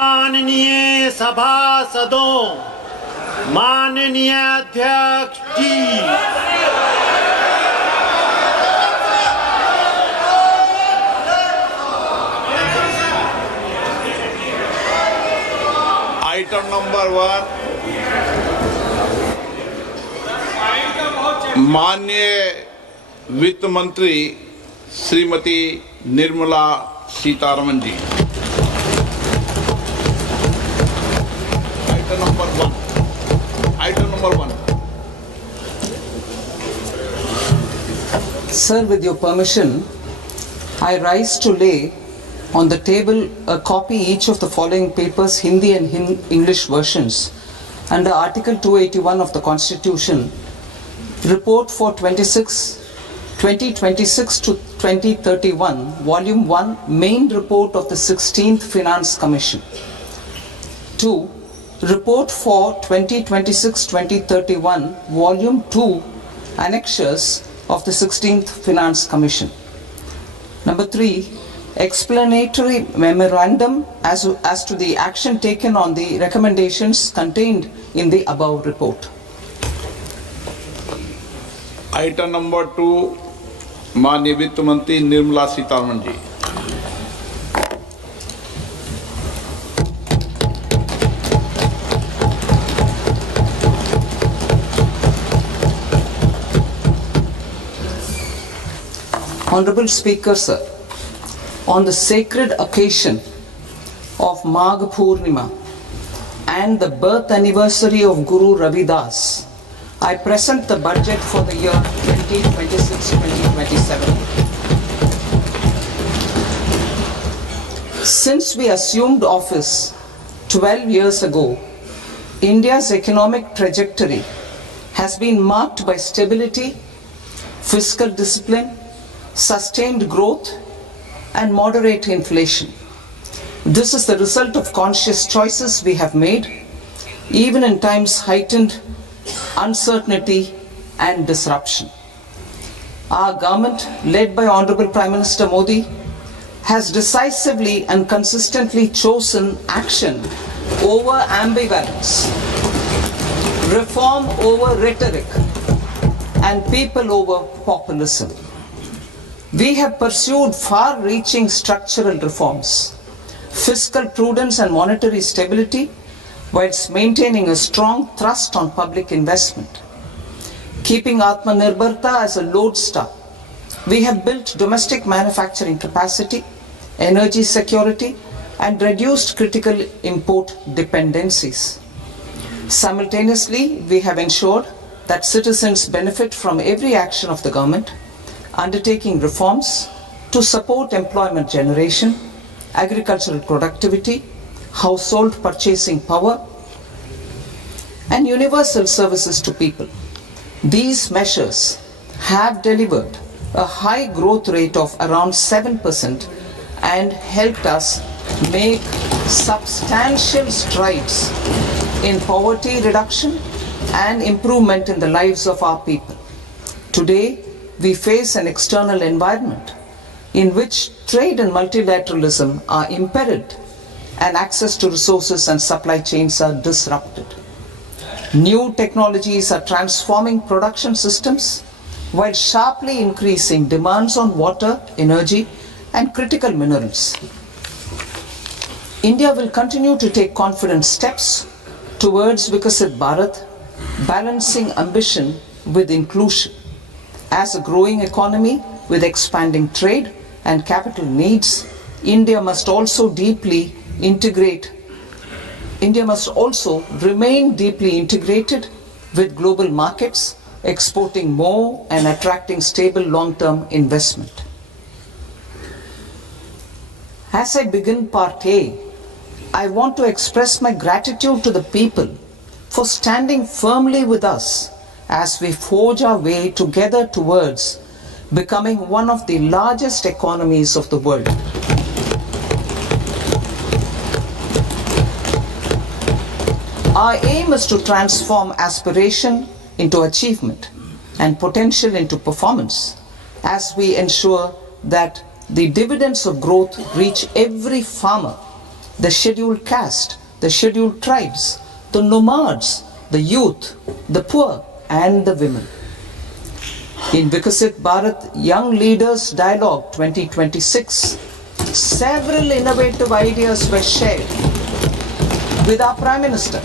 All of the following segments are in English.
माननीय सभासदों, माननीय अध्यक्ष जी, आइटम नंबर 1, माननीय वित्त मंत्री श्रीमती निर्मला सीतारमन जी। Item number 1. Sir, with your permission, I rise to lay on the table a copy each of the following papers, Hindi and English versions, under Article 281 of the Constitution, Report for 2026 to 2031, Volume 1, Main Report of the 16th Finance Commission. 2. Report for 2026-2031, Volume 2, Annexures of the 16th Finance Commission. Number 3, explanatory memorandum as to the action taken on the recommendations contained in the above report. Item number 2, माननीय वित्त मंत्री निर्मला सीतारमन जी। Honorable Speaker, sir, on the sacred occasion of Magh Purnima and the birth anniversary of Guru Ravidas, I present the budget for the year 2026-2027. Since we assumed office 12 years ago, India's economic trajectory has been marked by stability, fiscal discipline, sustained growth and moderate inflation. This is the result of conscious choices we have made, even in times heightened uncertainty and disruption. Our government, led by Honorable Prime Minister Modi, has decisively and consistently chosen action over ambivalence, reform over rhetoric, and people over populism. We have pursued far-reaching structural reforms, fiscal prudence and monetary stability, whilst maintaining a strong thrust on public investment. Keeping Atmanirbharta as a lodestar, we have built domestic manufacturing capacity, energy security, and reduced critical import dependencies. Simultaneously, we have ensured that citizens benefit from every action of the government, undertaking reforms to support employment generation, agricultural productivity, household purchasing power, and universal services to people. These measures have delivered a high growth rate of around 7% and helped us make substantial strides in poverty reduction and improvement in the lives of our people. Today, we face an external environment in which trade and multilateralism are impaired and access to resources and supply chains are disrupted. New technologies are transforming production systems while sharply increasing demands on water, energy, and critical minerals. India will continue to take confident steps towards Vikasit Bharat, balancing ambition with inclusion. As a growing economy with expanding trade and capital needs, India must also remain deeply integrated with global markets, exporting more and attracting stable long-term investment. As I begin Part A, I want to express my gratitude to the people for standing firmly with us as we forge our way together towards becoming one of the largest economies of the world. Our aim is to transform aspiration into achievement and potential into performance as we ensure that the dividends of growth reach every farmer, the scheduled caste, the scheduled tribes, the nomads, the youth, the poor, and the women. In Vikasit Bharat Young Leaders Dialogue 2026, several innovative ideas were shared with our Prime Minister,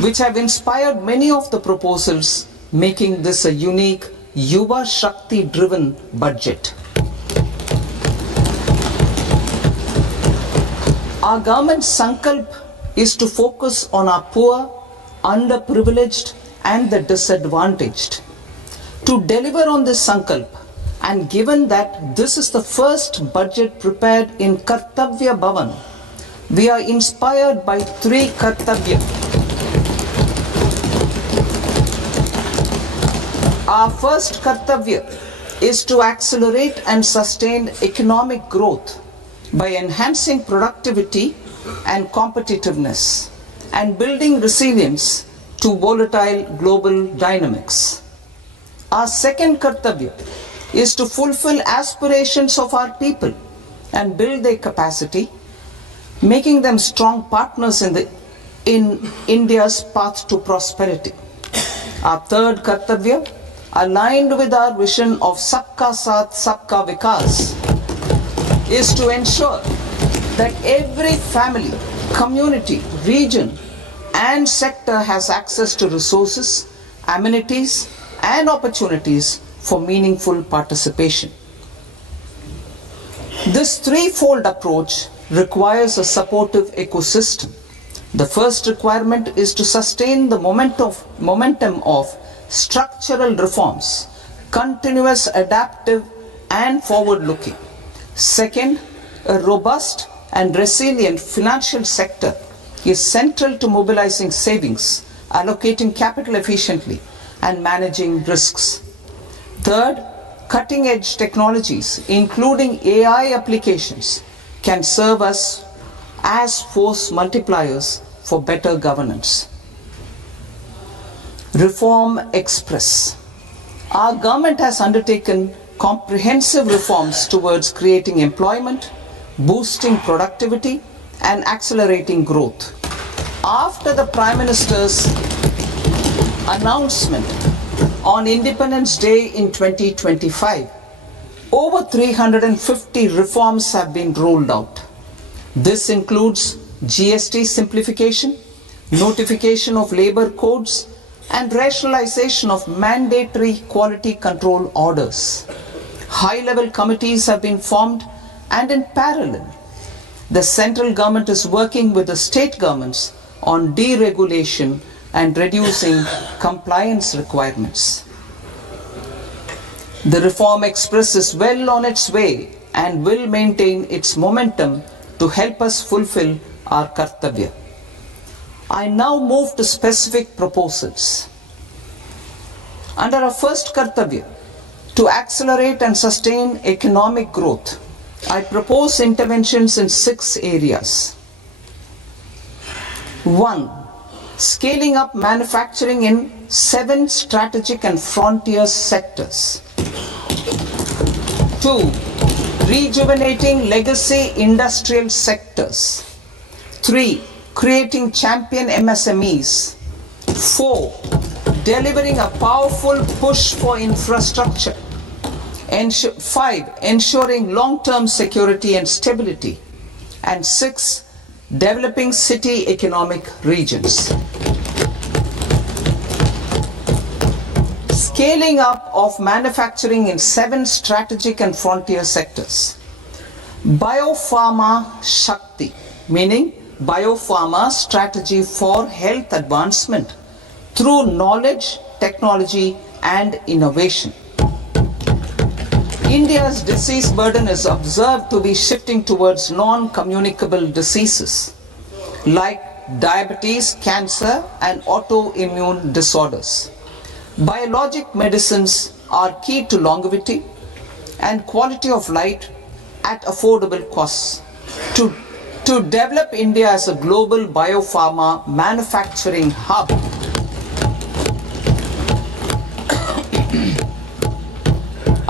which have inspired many of the proposals, making this a unique Yuva Shakti driven budget. Our government's sankalp is to focus on our poor, underprivileged, and the disadvantaged. To deliver on this sankalp, and given that this is the first budget prepared in Kartavya Bhavan, we are inspired by three Kartavya. Our first Kartavya is to accelerate and sustain economic growth by enhancing productivity and competitiveness and building resilience to volatile global dynamics. Our second Kartavya is to fulfill aspirations of our people and build their capacity, making them strong partners in India's path to prosperity. Our third Kartavya, aligned with our vision of Sabka Saath, Sabka Vikas, is to ensure that every family, community, region, and sector has access to resources, amenities, and opportunities for meaningful participation. This threefold approach requires a supportive ecosystem. The first requirement is to sustain the momentum of structural reforms, continuous, adaptive, and forward-looking. Second, a robust and resilient financial sector is central to mobilizing savings, allocating capital efficiently, and managing risks. Third, cutting-edge technologies, including AI applications, can serve us as force multipliers for better governance. Reform Express. Our government has undertaken comprehensive reforms towards creating employment, boosting productivity, and accelerating growth. After the Prime Minister's announcement on Independence Day in 2025, over 350 reforms have been rolled out. This includes GST simplification, notification of labor codes, and rationalization of mandatory quality control orders. High-level committees have been formed, and in parallel, the central government is working with the state governments on deregulation and reducing compliance requirements. The Reform Express is well on its way and will maintain its momentum to help us fulfill our Kartavya. I now move to specific proposals. Under our first Kartavya, to accelerate and sustain economic growth, I propose interventions in 6 areas. 1. Scaling up manufacturing in 7 strategic and frontier sectors. 2. Rejuvenating legacy industrial sectors. 3. Creating champion MSMEs. 4. Delivering a powerful push for infrastructure. 5. Ensuring long-term security and stability. And 6. Developing city economic regions. Scaling up of manufacturing in 7 strategic and frontier sectors. Biopharma Shakti, meaning biopharma strategy for health advancement through knowledge, technology, and innovation. India's disease burden is observed to be shifting towards non-communicable diseases like diabetes, cancer, and autoimmune disorders. Biologic medicines are key to longevity and quality of life at affordable costs. To develop India as a global biopharma manufacturing hub,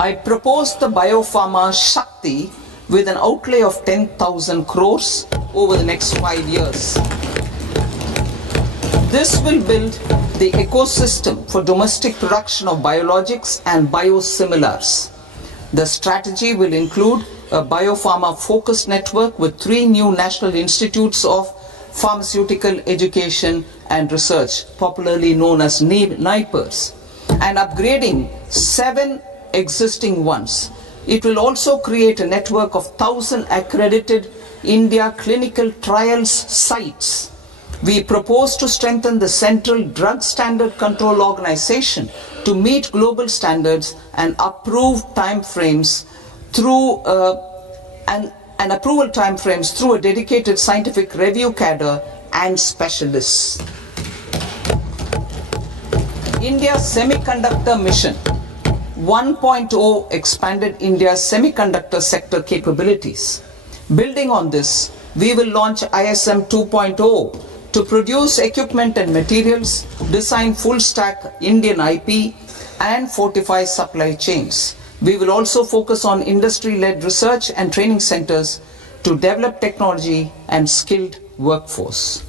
I propose the Biopharma Shakti with an outlay of 10,000 crores over the next 5 years. This will build the ecosystem for domestic production of biologics and biosimilars. The strategy will include a biopharma-focused network with 3 new national institutes of pharmaceutical education and research, popularly known as NIPERs, and upgrading 7 existing ones. It will also create a network of 1,000 accredited India clinical trials sites. We propose to strengthen the Central Drug Standard Control Organization to meet global standards and approve timeframes through and approval timeframes through a dedicated scientific review cadre and specialists. India's Semiconductor Mission 1.0 expanded India's semiconductor sector capabilities. Building on this, we will launch ISM 2.0 to produce equipment and materials, design full-stack Indian IP, and fortify supply chains. We will also focus on industry-led research and training centers to develop technology and skilled workforce.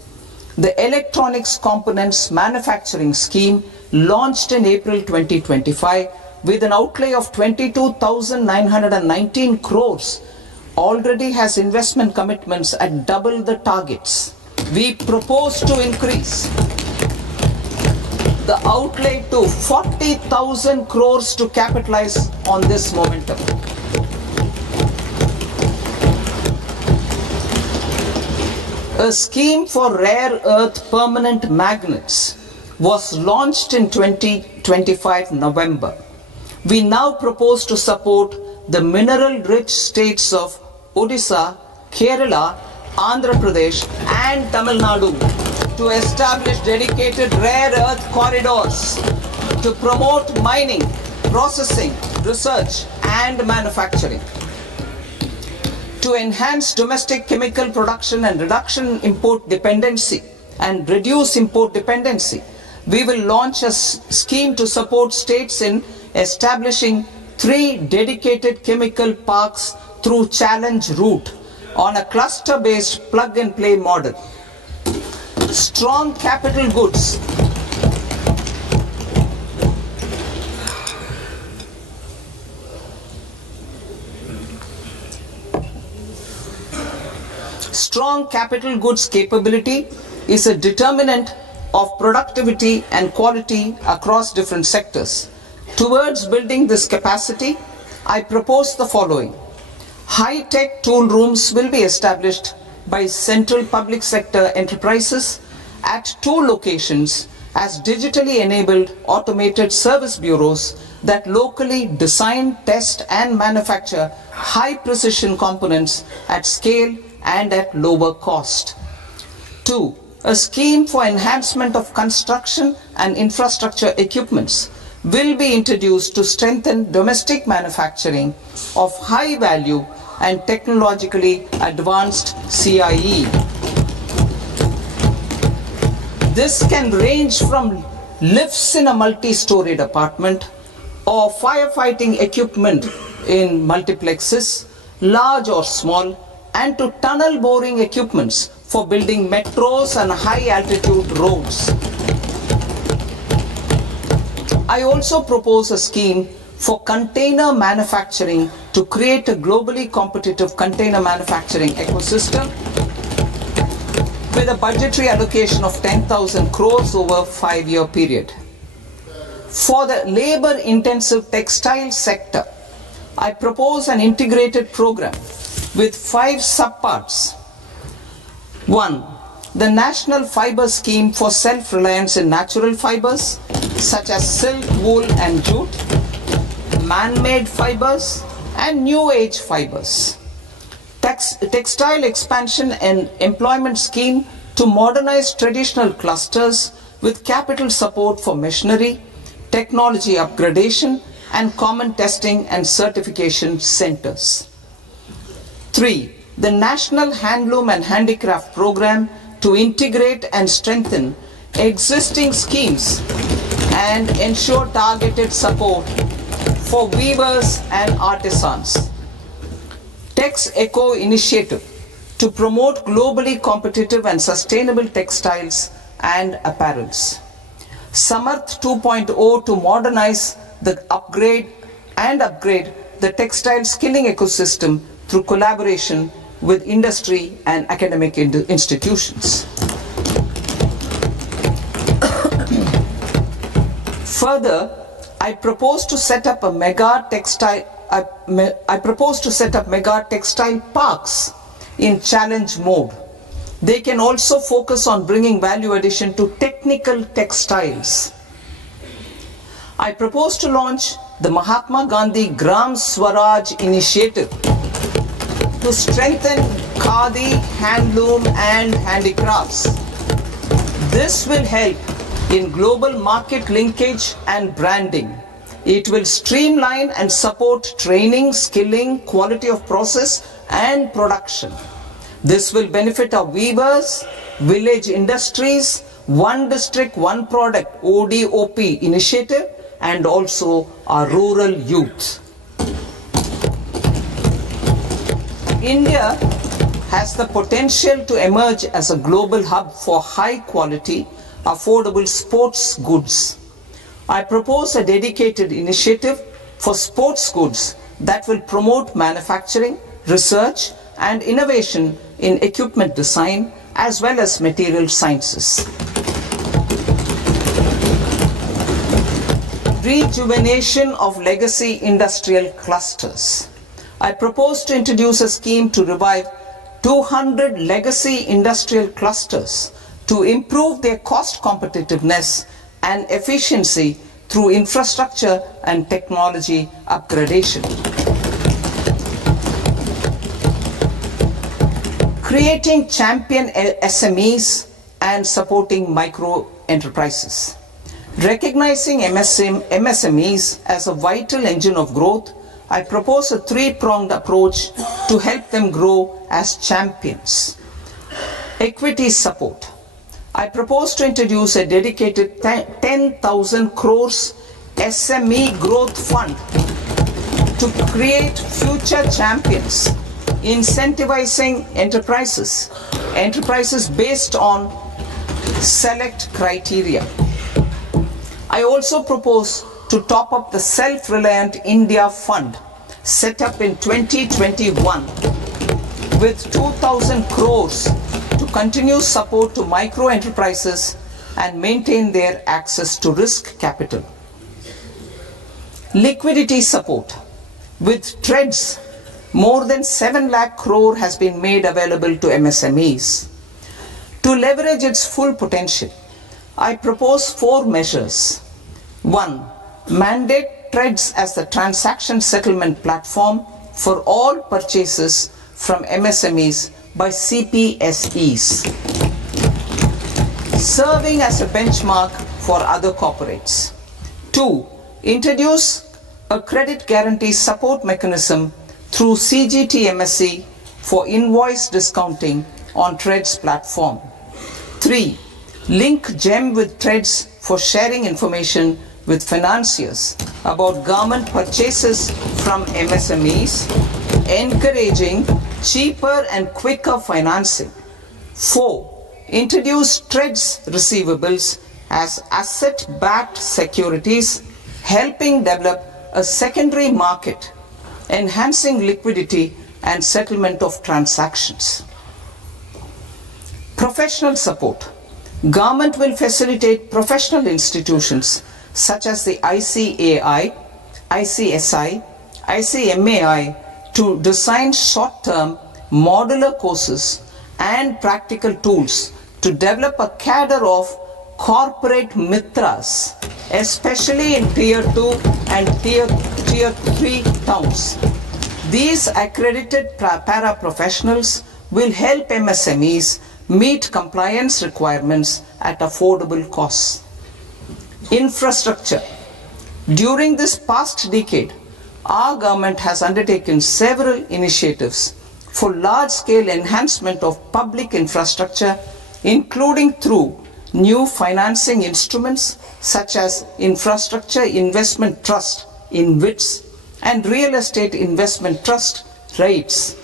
The Electronics Components Manufacturing Scheme, launched in April 2025 with an outlay of 22,919 crores, already has investment commitments at double the targets. We propose to increase the outlay to 40,000 crores to capitalize on this momentum. A scheme for rare earth permanent magnets was launched in 2025 November. We now propose to support the mineral-rich states of Odisha, Kerala, Andhra Pradesh and Tamil Nadu to establish dedicated rare earth corridors to promote mining, processing, research and manufacturing. To enhance domestic chemical production and reduce import dependency, we will launch a scheme to support states in establishing 3 dedicated chemical parks through challenge route on a cluster-based plug-and-play model. Strong capital goods. Strong capital goods capability is a determinant of productivity and quality across different sectors. Towards building this capacity, I propose the following. High-tech tool rooms will be established by central public sector enterprises at 2 locations as digitally enabled automated service bureaus that locally design, test and manufacture high-precision components at scale and at lower cost. 2. A scheme for enhancement of construction and infrastructure equipments will be introduced to strengthen domestic manufacturing of high value and technologically advanced CIE. This can range from lifts in a multi-storied apartment or firefighting equipment in multiplexes, large or small, and to tunnel boring equipments for building metros and high altitude roads. I also propose a scheme for container manufacturing to create a globally competitive container manufacturing ecosystem with a budgetary allocation of 10,000 crores over a 5-year period. For the labor-intensive textile sector, I propose an integrated program with 5 subparts. 1. The National Fiber Scheme for self-reliance in natural fibers such as silk, wool and jute, man-made fibers and new age fibers. Textile expansion and employment scheme to modernize traditional clusters with capital support for machinery, technology upgradation and common testing and certification centers. 3. The National Handloom and Handicraft Program to integrate and strengthen existing schemes and ensure targeted support for weavers and artisans. Tex Eco Initiative to promote globally competitive and sustainable textiles and apparels. Samarth 2.0 to modernize the upgrade the textile skilling ecosystem through collaboration with industry and academic institutions. Further, I propose to set up mega textile parks in challenge mode. They can also focus on bringing value addition to technical textiles. I propose to launch the Mahatma Gandhi Gram Swaraj initiative to strengthen khadi, handloom and handicrafts. This will help in global market linkage and branding. It will streamline and support training, skilling, quality of process and production. This will benefit our weavers, village industries, one district, one product ODOP initiative and also our rural youth. India has the potential to emerge as a global hub for high quality, affordable sports goods. I propose a dedicated initiative for sports goods that will promote manufacturing, research and innovation in equipment design as well as material sciences. Rejuvenation of legacy industrial clusters. I propose to introduce a scheme to revive 200 legacy industrial clusters to improve their cost competitiveness and efficiency through infrastructure and technology upgradation. Creating champion SMEs and supporting micro enterprises. Recognizing MSMEs as a vital engine of growth, I propose a three-pronged approach to help them grow as champions. Equity support. I propose to introduce a dedicated 10,000 crores SME growth fund to create future champions, incentivizing enterprises based on select criteria. I also propose to top up the Self-Reliant India Fund set up in 2021 with 2,000 crores to continue support to micro enterprises and maintain their access to risk capital. Liquidity support. With TREDS, more than 7 lakh crore has been made available to MSMEs. To leverage its full potential, I propose 4 measures. 1. Mandate TREDS as the transaction settlement platform for all purchases from MSMEs by CPSEs, serving as a benchmark for other corporates. 2. Introduce a credit guarantee support mechanism through CGTMSE for invoice discounting on TREDS platform. 3. Link GEM with TREDS for sharing information with financiers about government purchases from MSMEs, encouraging cheaper and quicker financing. 4. Introduce TREDS receivables as asset-backed securities, helping develop a secondary market, enhancing liquidity and settlement of transactions. Professional support. Government will facilitate professional institutions such as the ICAI, ICSI, ICMAI to design short-term modular courses and practical tools to develop a cadre of corporate mitras, especially in Tier 2 and Tier 3 towns. These accredited para-professionals will help MSMEs meet compliance requirements at affordable costs. Infrastructure. During this past decade, our government has undertaken several initiatives for large-scale enhancement of public infrastructure, including through new financing instruments such as Infrastructure Investment Trust (InvITs) and Real Estate Investment Trust (REITs).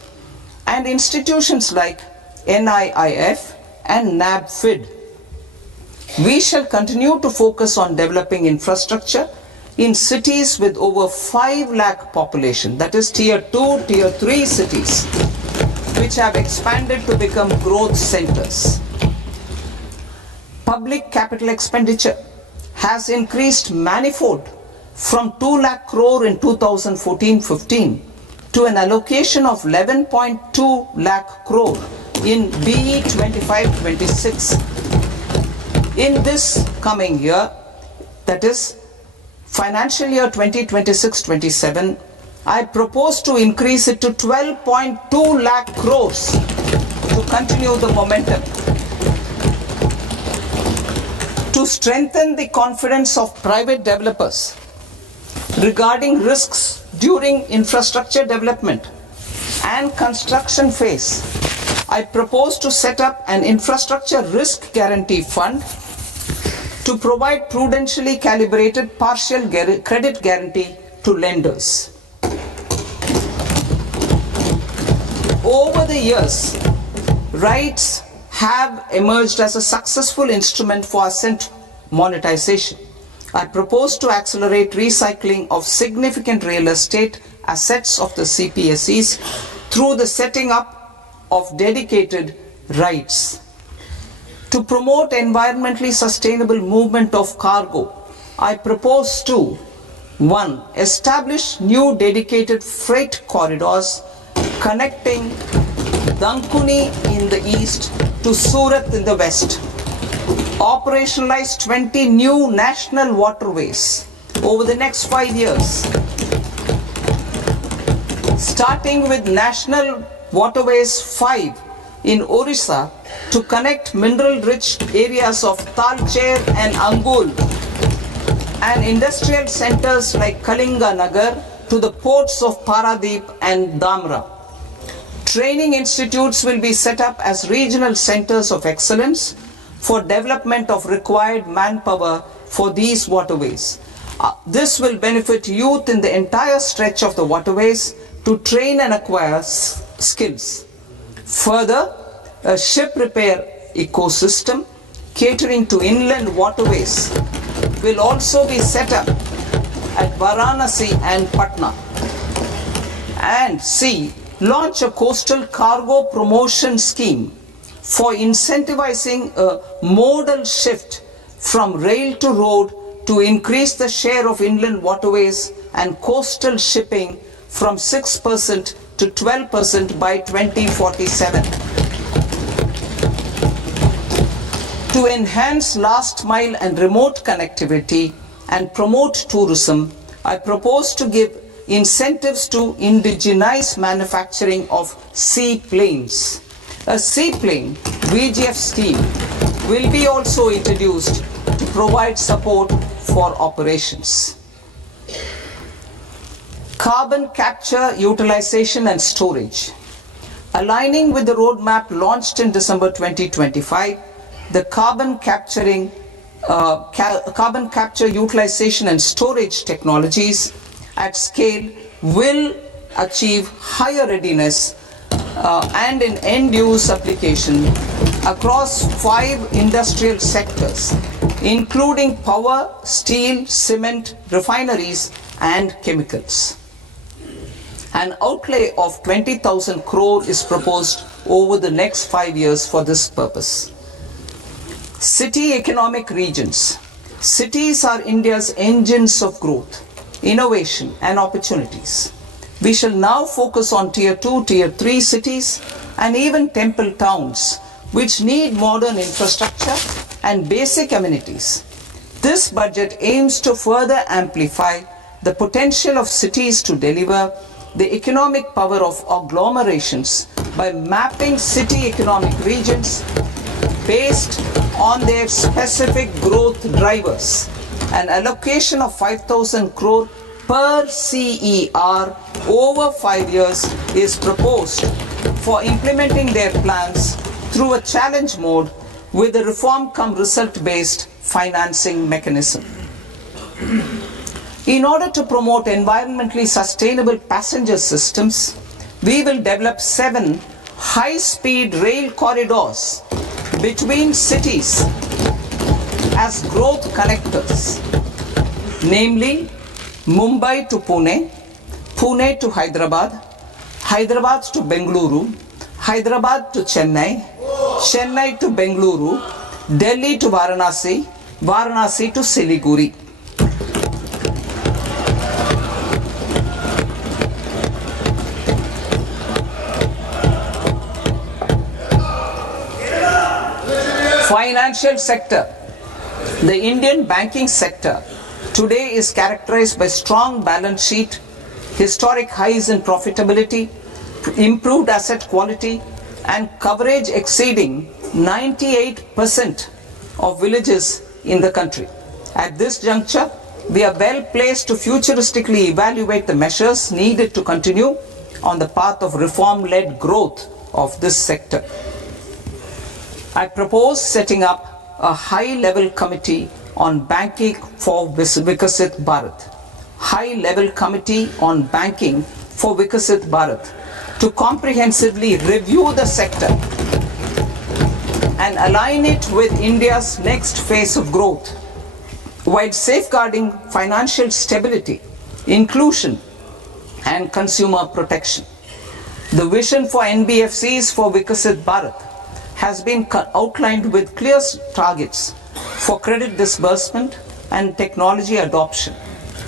and institutions like NIIF and NABFID. We shall continue to focus on developing infrastructure in cities with over 5 lakh population, that is tier 2, tier 3 cities, which have expanded to become growth centers. Public capital expenditure has increased manifold from 2 lakh crore in 2014-15 to an allocation of 11.2 lakh crore in BE 25-26. In this coming year, that is financial year 2026-27, I propose to increase it to 12.2 lakh crores to continue the momentum. To strengthen the confidence of private developers regarding risks during infrastructure development and construction phase, I propose to set up an infrastructure risk guarantee fund to provide prudentially calibrated partial credit guarantee to lenders. Over the years, RITES have emerged as a successful instrument for asset monetization. I propose to accelerate recycling of significant real estate assets of the CPSEs through the setting up of dedicated RITES. To promote environmentally sustainable movement of cargo, I propose to 1. Establish new dedicated freight corridors connecting Dankuni in the east to Surat in the west. Operationalize 20 new national waterways over the next 5 years. Starting with National Waterways 5 in Orissa to connect mineral-rich areas of Talcher and Angul and industrial centers like Kalinga Nagar to the ports of Paradeep and Dhamra. Training institutes will be set up as regional centers of excellence for development of required manpower for these waterways. This will benefit youth in the entire stretch of the waterways to train and acquire skills. Further, a ship repair ecosystem catering to inland waterways will also be set up at Varanasi and Patna. And C. Launch a coastal cargo promotion scheme for incentivizing a modal shift from rail to road to increase the share of inland waterways and coastal shipping from 6% to 12% by 2047. To enhance last mile and remote connectivity and promote tourism, I propose to give incentives to indigenize manufacturing of seaplanes. A seaplane VGF scheme will be also introduced to provide support for operations. Carbon capture, utilization and storage. Aligning with the roadmap launched in December 2025, the carbon capture, utilization and storage technologies at scale will achieve higher readiness and in end-use application across 5 industrial sectors, including power, steel, cement, refineries and chemicals. An outlay of 20,000 crore is proposed over the next 5 years for this purpose. City economic regions. Cities are India's engines of growth, innovation and opportunities. We shall now focus on tier 2, tier 3 cities and even temple towns which need modern infrastructure and basic amenities. This budget aims to further amplify the potential of cities to deliver the economic power of agglomerations by mapping city economic regions based on their specific growth drivers. An allocation of 5,000 crore per CER over 5 years is proposed for implementing their plans through a challenge mode with a reform cum result based financing mechanism. In order to promote environmentally sustainable passenger systems, we will develop 7 high-speed rail corridors between cities as growth connectors, namely Mumbai to Pune, Pune to Hyderabad, Hyderabad to Bengaluru, Hyderabad to Chennai, Chennai to Bengaluru, Delhi to Varanasi, Varanasi to Siliguri. Financial sector. The Indian banking sector today is characterized by strong balance sheet, historic highs in profitability, improved asset quality, and coverage exceeding 98% of villages in the country. At this juncture, we are well placed to futuristically evaluate the measures needed to continue on the path of reform-led growth of this sector. I propose setting up a high-level committee on banking for Vikasit Bharat. High-level committee on banking for Vikasit Bharat to comprehensively review the sector and align it with India's next phase of growth while safeguarding financial stability, inclusion, and consumer protection. The vision for NBFCs for Vikasit Bharat has been outlined with clear targets for credit disbursement and technology adoption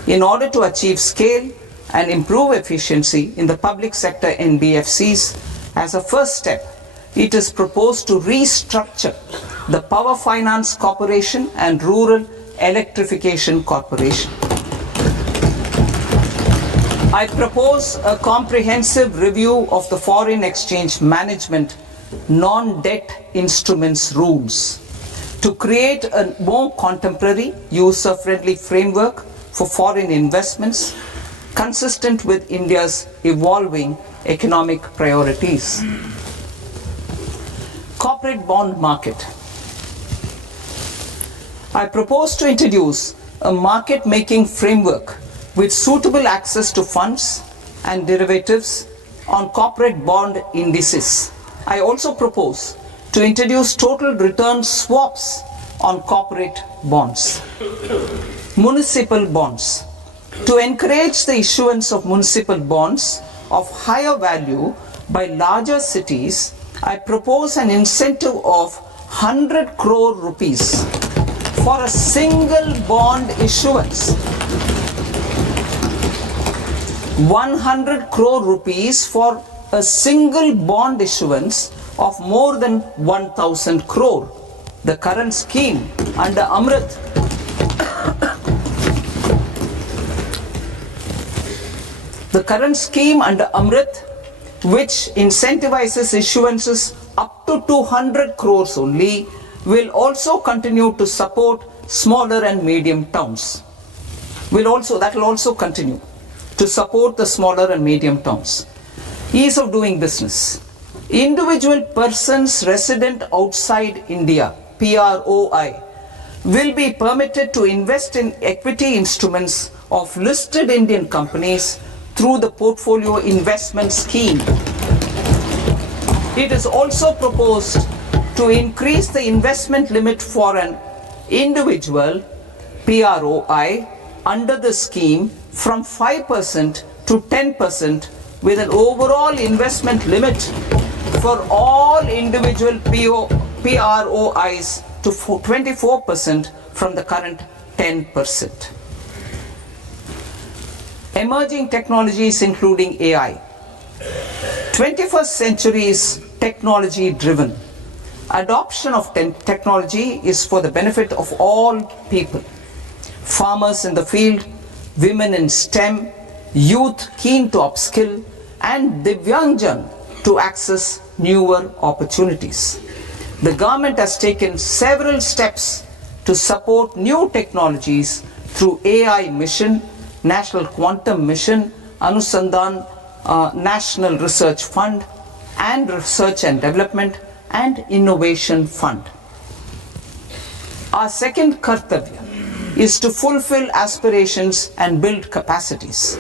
in order to achieve scale and improve efficiency in the public sector NBFCs. As a first step, it is proposed to restructure the Power Finance Corporation and Rural Electrification Corporation. I propose a comprehensive review of the foreign exchange management non-debt instruments rules to create a more contemporary, user-friendly framework for foreign investments consistent with India's evolving economic priorities. Corporate bond market. I propose to introduce a market-making framework with suitable access to funds and derivatives on corporate bond indices. I also propose to introduce total return swaps on corporate bonds. Municipal bonds. To encourage the issuance of municipal bonds of higher value by larger cities, I propose an incentive of 100 crore rupees for a single bond issuance. 100 crore rupees for a single bond issuance of more than 1,000 crore. The current scheme under Amrit which incentivizes issuances up to 200 crores only, will also continue to support smaller and medium towns. That will also continue to support the smaller and medium towns. Ease of doing business. Individual persons resident outside India, PROI, will be permitted to invest in equity instruments of listed Indian companies through the portfolio investment scheme. It is also proposed to increase the investment limit for an individual PROI under the scheme from 5% to 10%, with an overall investment limit for all individual PROIs to 24% from the current 10%. Emerging technologies including AI. 21st century is technology driven. Adoption of technology is for the benefit of all people. Farmers in the field, women in STEM, youth keen to upskill, and Divyangjan to access newer opportunities. The government has taken several steps to support new technologies through AI Mission, National Quantum Mission, Anusandhan National Research Fund, and Research and Development and Innovation Fund. Our second kartavya is to fulfill aspirations and build capacities.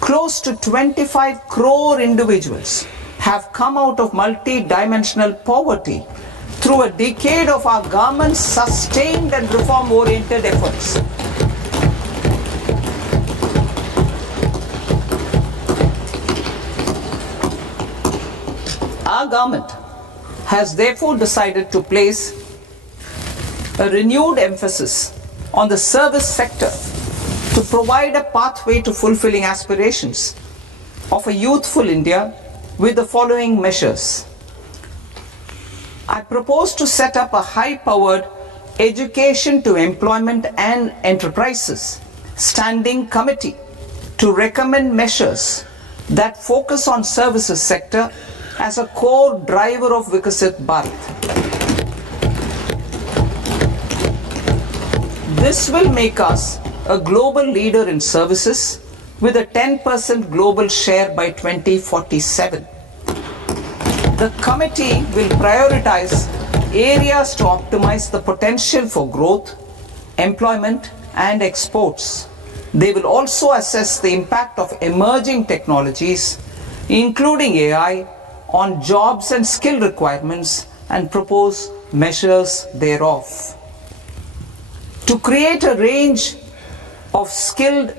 Close to 25 crore individuals have come out of multi-dimensional poverty through a decade of our government's sustained and reform-oriented efforts. Our government has therefore decided to place a renewed emphasis on the service sector to provide a pathway to fulfilling aspirations of a youthful India with the following measures. I propose to set up a high-powered Education to Employment and Enterprises Standing Committee to recommend measures that focus on services sector as a core driver of Vikasit Bharat. This will make us a global leader in services with a 10% global share by 2047. The committee will prioritize areas to optimize the potential for growth, employment, and exports. They will also assess the impact of emerging technologies, including AI, on jobs and skill requirements and propose measures thereof. To create a range of skilled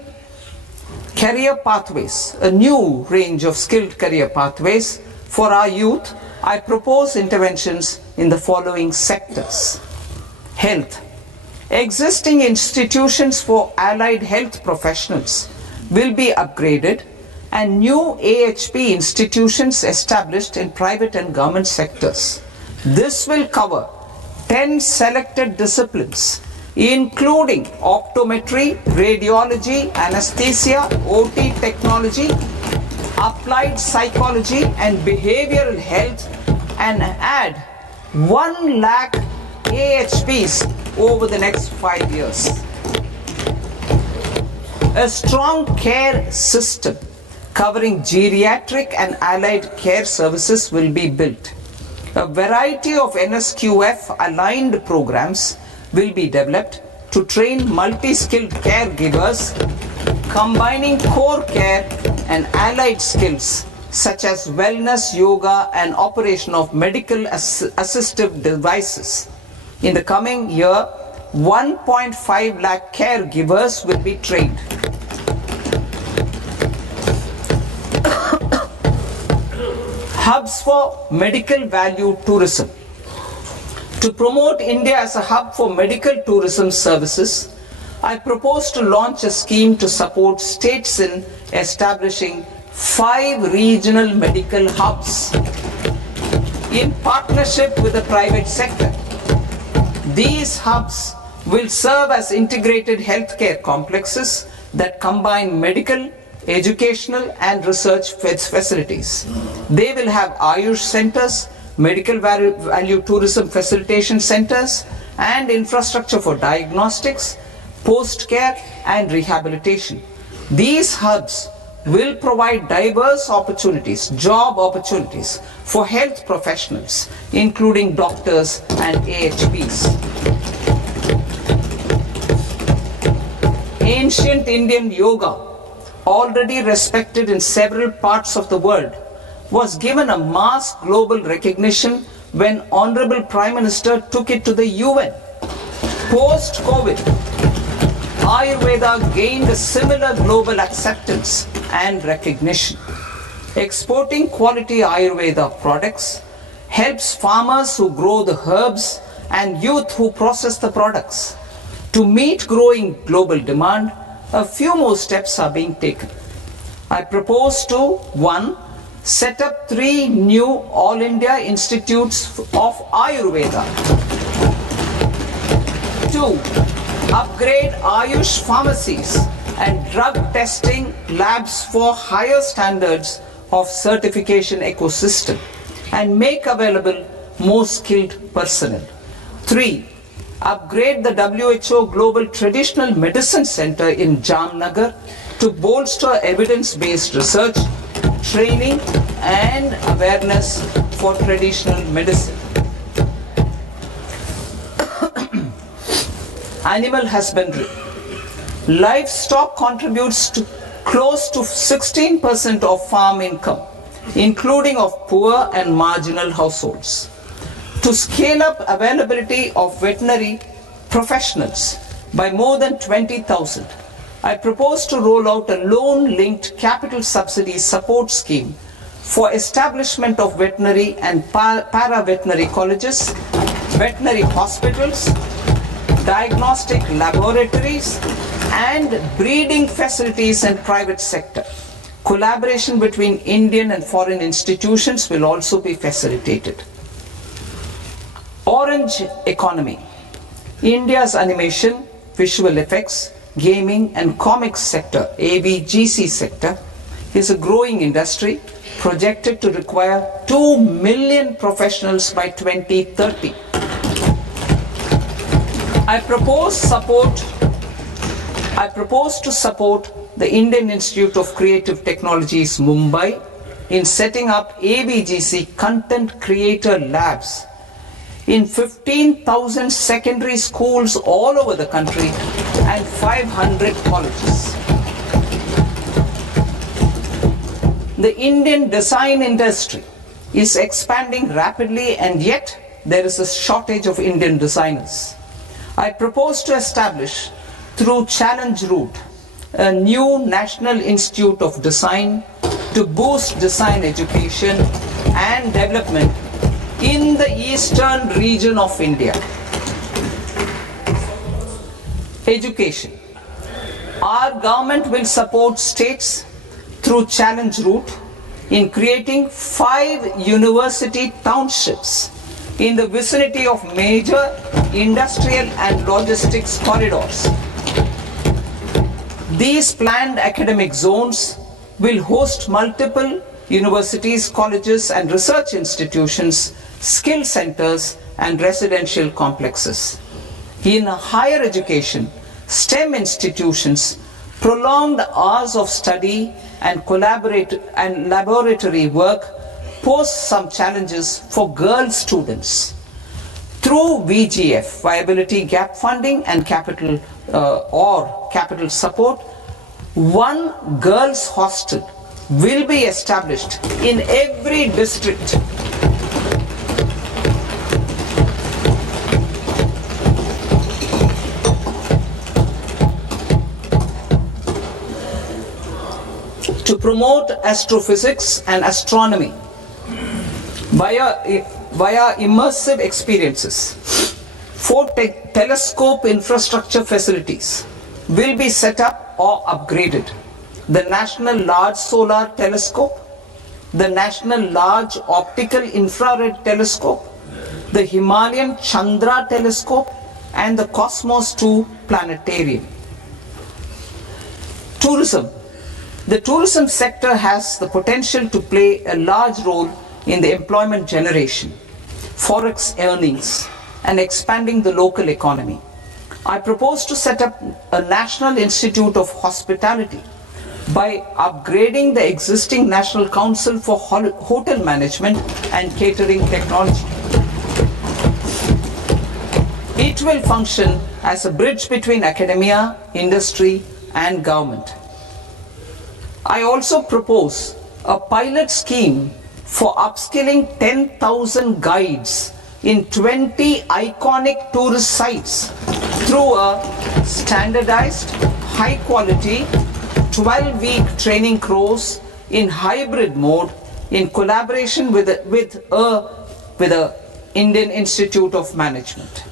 career pathways, a new range of skilled career pathways for our youth, I propose interventions in the following sectors. Health. Existing institutions for allied health professionals will be upgraded and new AHP institutions established in private and government sectors. This will cover 10 selected disciplines, including optometry, radiology, anesthesia, OT technology, applied psychology and behavioral health, and add 1 lakh AHPs over the next 5 years. A strong care system covering geriatric and allied care services will be built. A variety of NSQF aligned programs will be developed to train multi-skilled caregivers, combining core care and allied skills such as wellness, yoga, and operation of medical assistive devices. In the coming year, 1.5 lakh caregivers will be trained. Hubs for medical value tourism. To promote India as a hub for medical tourism services, I propose to launch a scheme to support states in establishing 5 regional medical hubs in partnership with the private sector. These hubs will serve as integrated healthcare complexes that combine medical, educational and research facilities. They will have Ayush centers, medical value tourism facilitation centers, and infrastructure for diagnostics, post-care and rehabilitation. These hubs will provide diverse opportunities, job opportunities for health professionals, including doctors and AHPs. Ancient Indian yoga, already respected in several parts of the world, was given a mass global recognition when Honorable Prime Minister took it to the UN. Post-COVID, Ayurveda gained a similar global acceptance and recognition. Exporting quality Ayurveda products helps farmers who grow the herbs and youth who process the products. To meet growing global demand, a few more steps are being taken. I propose to 1. Set up 3 new All India Institutes of Ayurveda. 2. Upgrade Ayush pharmacies and drug testing labs for higher standards of certification ecosystem and make available more skilled personnel. 3. Upgrade the WHO Global Traditional Medicine Center in Jamnagar to bolster evidence-based research, training and awareness for traditional medicine. Animal husbandry. Livestock contributes to close to 16% of farm income. including of poor and marginal households. To scale up availability of veterinary professionals by more than 20,000, I propose to roll out a loan-linked capital subsidy support scheme for establishment of veterinary and para-veterinary colleges, veterinary hospitals, diagnostic laboratories, and breeding facilities in private sector. Collaboration between Indian and foreign institutions will also be facilitated. Orange economy. India's animation, visual effects, gaming and comics sector, AVGC sector, is a growing industry projected to require 2 million professionals by 2030. I propose to support the Indian Institute of Creative Technologies, Mumbai, in setting up AVGC content creator labs in 15,000 secondary schools all over the country and 500 colleges. The Indian design industry is expanding rapidly, and yet there is a shortage of Indian designers. I propose to establish, through challenge route, a new National Institute of Design to boost design education and development in the eastern region of India. Education. Our government will support states through challenge route in creating 5 university townships in the vicinity of major industrial and logistics corridors. These planned academic zones will host multiple universities, colleges and research institutions, skill centers and residential complexes. In higher education, STEM institutions, prolonged hours of study and laboratory work pose some challenges for girl students. Through VGF, viability gap funding and capital support, one girls' hostel will be established in every district. To promote astrophysics and astronomy via immersive experiences. 4 telescope infrastructure facilities will be set up or upgraded. The National Large Solar Telescope, the National Large Optical Infrared Telescope, the Himalayan Chandra Telescope, and the Cosmos 2 Planetarium. Tourism. The tourism sector has the potential to play a large role in the employment generation, forex earnings, and expanding the local economy. I propose to set up a National Institute of Hospitality by upgrading the existing National Council for Hotel Management and Catering Technology. It will function as a bridge between academia, industry, and government. I also propose a pilot scheme for upskilling 10,000 guides in 20 iconic tourist sites through a standardized, high-quality, 12-week training course in hybrid mode in collaboration with the Indian Institute of Management.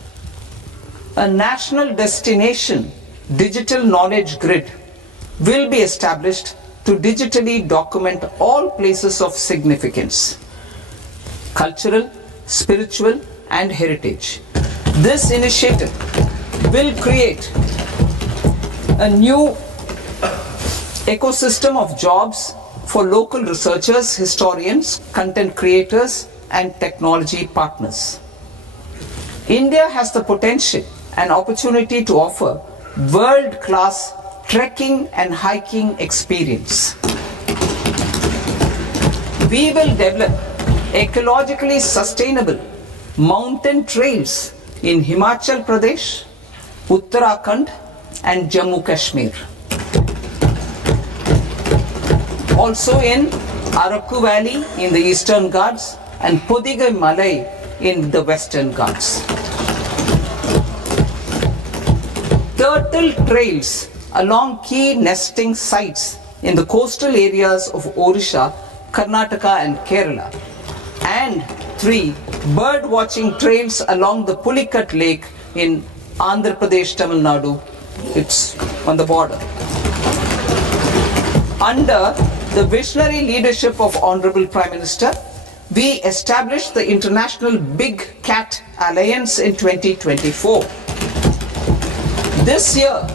A national destination digital knowledge grid will be established to digitally document all places of significance, cultural, spiritual, and heritage. This initiative will create a new ecosystem of jobs for local researchers, historians, content creators, and technology partners. India has the potential and opportunity to offer world-class trekking and hiking experience. We will develop ecologically sustainable mountain trails in Himachal Pradesh, Uttarakhand, and Jammu Kashmir. Also in Araku Valley in the Eastern Ghats, and Podigai Malai in the Western Ghats. Turtle trails along key nesting sites in the coastal areas of Odisha, Karnataka and Kerala. And 3. Bird watching trails along the Pulikat Lake in Andhra Pradesh, Tamil Nadu. It's on the border. Under the visionary leadership of Honorable Prime Minister, we established the International Big Cat Alliance in 2024. This year,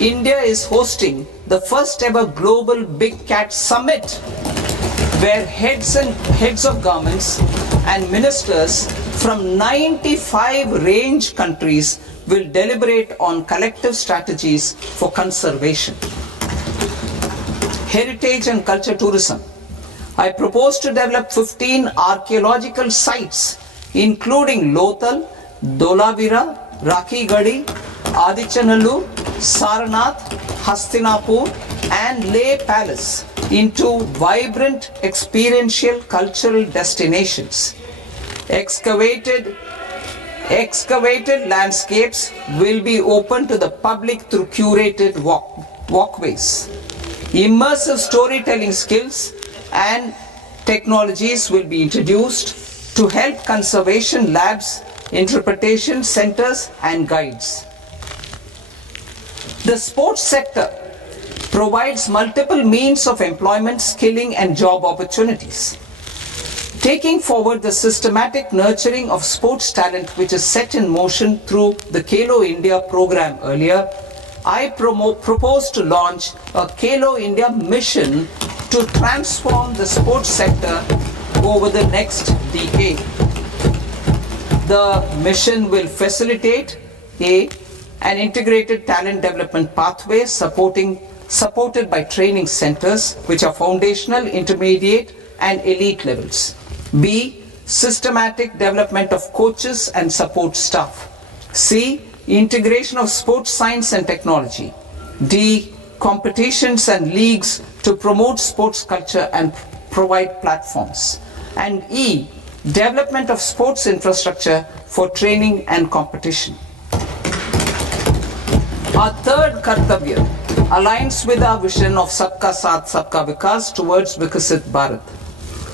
India is hosting the first ever Global Big Cat Summit, where heads of governments and ministers from 95 range countries will deliberate on collective strategies for conservation. Heritage and culture tourism. I propose to develop 15 archaeological sites, including Lothal, Dolavira, Rakigadi, Adichanallur, Saranath, Hastinapur, and Leh Palace into vibrant experiential cultural destinations. Excavated landscapes will be open to the public through curated walkways. Immersive storytelling skills and technologies will be introduced to help conservation labs, interpretation centers, and guides. The sports sector provides multiple means of employment, skilling, and job opportunities. Taking forward the systematic nurturing of sports talent which is set in motion through the Khelo India program earlier, I propose to launch a Khelo India mission to transform the sports sector over the next decade. The mission will facilitate an integrated talent development pathway supported by training centers which are foundational, intermediate, and elite levels. B. Systematic development of coaches and support staff. C. Integration of sports science and technology. D. Competitions and leagues to promote sports culture and provide platforms. And E. Development of sports infrastructure for training and competition. Our third Kartavya aligns with our vision of Sabka Saath Sabka Vikas towards Vikasit Bharat.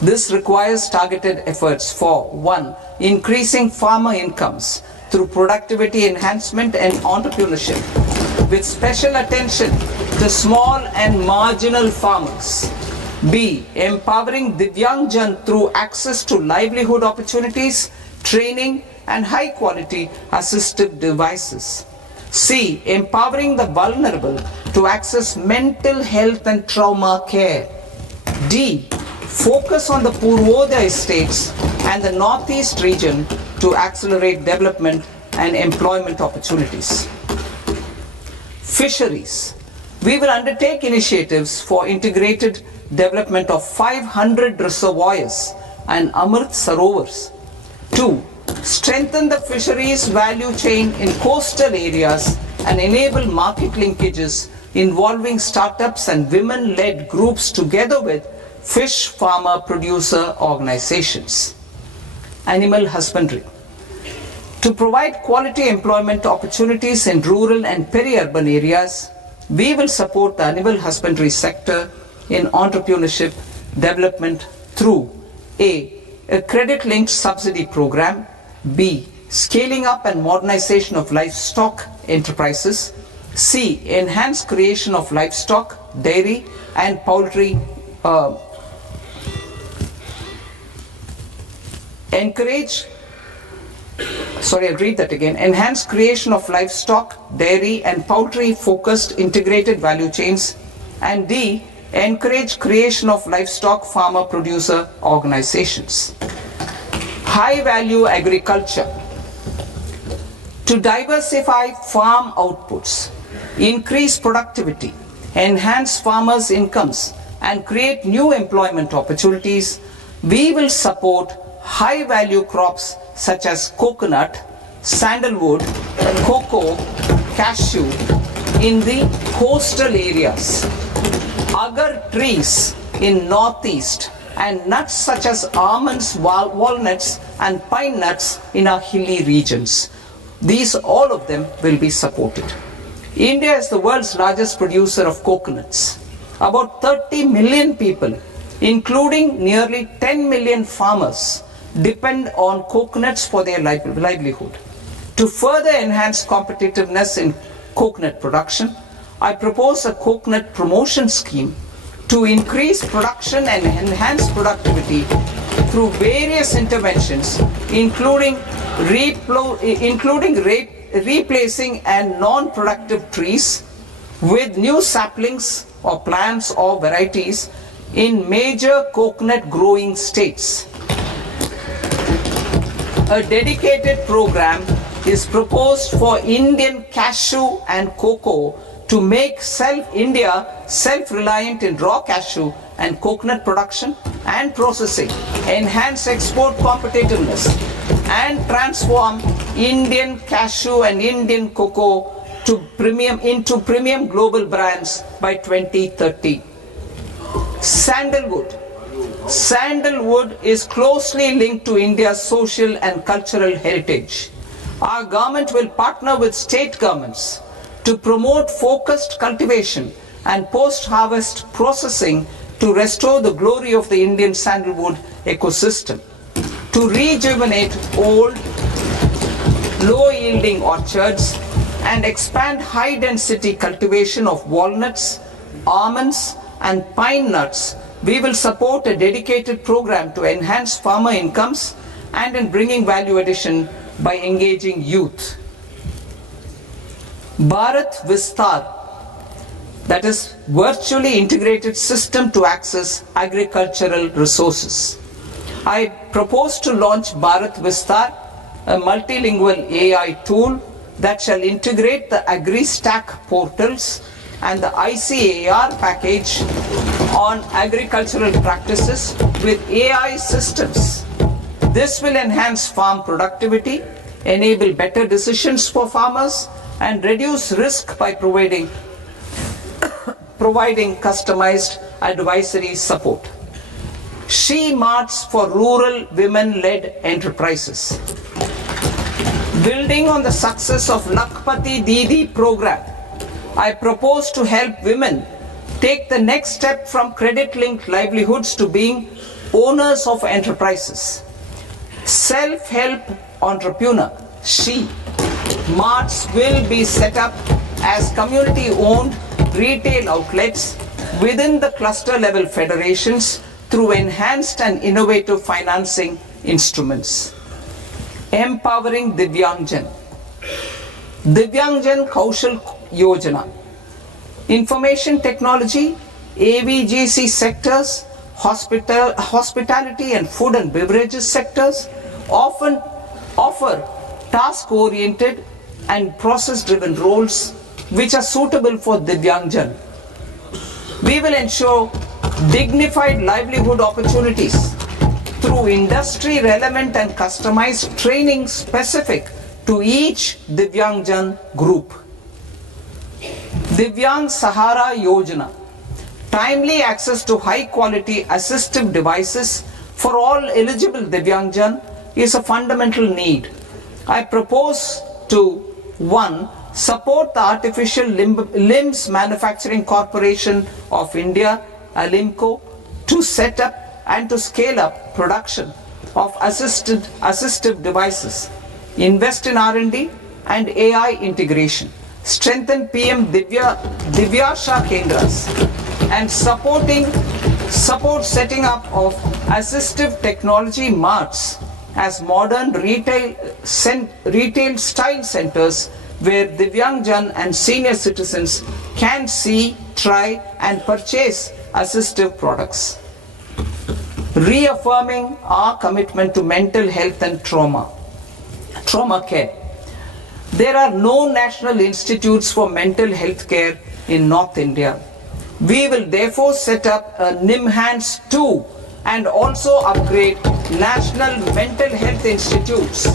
This requires targeted efforts for 1. Increasing farmer incomes through productivity enhancement and entrepreneurship, with special attention to small and marginal farmers. B. Empowering Divyangjan through access to livelihood opportunities, training, and high-quality assistive devices. C. Empowering the vulnerable to access mental health and trauma care. D. Focus on the Purvodaya states and the Northeast region to accelerate development and employment opportunities. Fisheries. We will undertake initiatives for integrated development of 500 reservoirs and Amrit Sarovars. 2. Strengthen the fisheries value chain in coastal areas and enable market linkages involving startups and women-led groups together with fish farmer producer organizations. Animal husbandry. To provide quality employment opportunities in rural and peri-urban areas, we will support the animal husbandry sector in entrepreneurship development through A. A credit-linked subsidy program. B. Scaling up and modernization of livestock enterprises. C. Enhanced creation of livestock, dairy, and poultry. Enhanced creation of livestock, dairy, and poultry-focused integrated value chains. And D. Encourage creation of livestock farmer-producer organizations. High-value agriculture. To diversify farm outputs, increase productivity, enhance farmers' incomes, and create new employment opportunities, we will support high-value crops such as coconut, sandalwood, cocoa, cashew in the coastal areas, agar trees in Northeast, and nuts such as almonds, walnuts and pine nuts in our hilly regions. These, all of them, will be supported. India is the world's largest producer of coconuts. About 30 million people, including nearly 10 million farmers, depend on coconuts for their livelihood. To further enhance competitiveness in coconut production, I propose a coconut promotion scheme to increase production and enhance productivity through various interventions, including replacing and non-productive trees with new saplings or plants or varieties in major coconut growing states. A dedicated program is proposed for Indian cashew and cocoa to make India self-reliant in raw cashew and coconut production and processing, enhance export competitiveness, and transform Indian cashew and Indian cocoa into premium global brands by 2030. Sandalwood. Sandalwood is closely linked to India's social and cultural heritage. Our government will partner with state governments to promote focused cultivation and post-harvest processing to restore the glory of the Indian sandalwood ecosystem, to rejuvenate old, low-yielding orchards and expand high-density cultivation of walnuts, almonds and pine nuts. We will support a dedicated program to enhance farmer incomes and in bringing value addition by engaging youth. Bharat Vistar, that is virtually integrated system to access agricultural resources. I propose to launch Bharat Vistar, a multilingual AI tool that shall integrate the AgriStack portals and the ICAR package on agricultural practices with AI systems. This will enhance farm productivity, enable better decisions for farmers, and reduce risk by providing customized advisory support. She Marts for rural women-led enterprises. Building on the success of Lakpati Didi program, I propose to help women take the next step from credit-linked livelihoods to being owners of enterprises. Self-help entrepreneur, She Marts will be set up as community-owned retail outlets within the cluster-level federations through enhanced and innovative financing instruments. Empowering Divyangjan. Divyangjan Kaushal Yojana. Information technology, AVGC sectors, hospitality and food and beverages sectors often offer task-oriented and process-driven roles which are suitable for Divyangjan. We will ensure dignified livelihood opportunities through industry-relevant and customized training specific to each Divyangjan group. Divyang Sahara Yojana. Timely access to high-quality assistive devices for all eligible Divyangjan is a fundamental need. I propose to 1. Support the Artificial Limbs Manufacturing Corporation of India, Alimco, to set up and to scale up production of assistive devices, invest in R&D and AI integration, strengthen PM Divyasha Kendras, and support setting up of assistive technology marts as modern retail style centers where Divyangjan and senior citizens can see, try and purchase assistive products. Reaffirming our commitment to mental health and trauma care. There are no national institutes for mental health care in North India. We will therefore set up a NIMHANS 2 and also upgrade national mental health institutes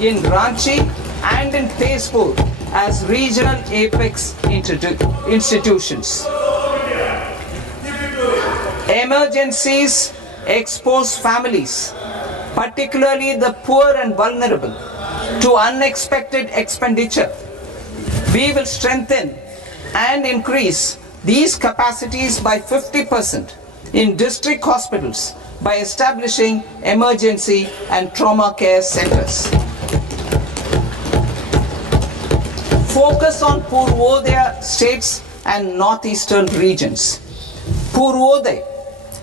in Ranchi and in Tezpur as regional apex institutions. Emergencies expose families, particularly the poor and vulnerable, to unexpected expenditure. We will strengthen and increase these capacities by 50% in district hospitals by establishing emergency and trauma care centers. Focus on Purvodaya states and northeastern regions. Purvodaya,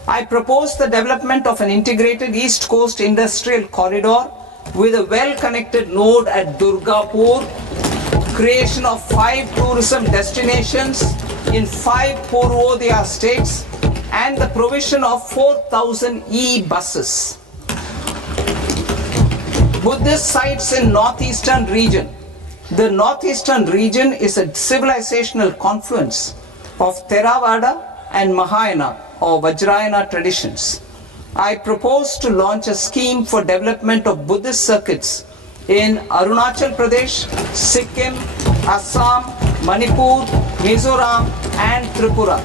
I propose the development of an integrated East Coast industrial corridor with a well-connected node at Durgapur, creation of 5 tourism destinations in 5 Purvodaya states, and the provision of 4,000 e-buses. Buddhist sites in northeastern region. The northeastern region is a civilizational confluence of Theravada and Mahayana or Vajrayana traditions. I propose to launch a scheme for development of Buddhist circuits in Arunachal Pradesh, Sikkim, Assam, Manipur, Mizoram and Tripura.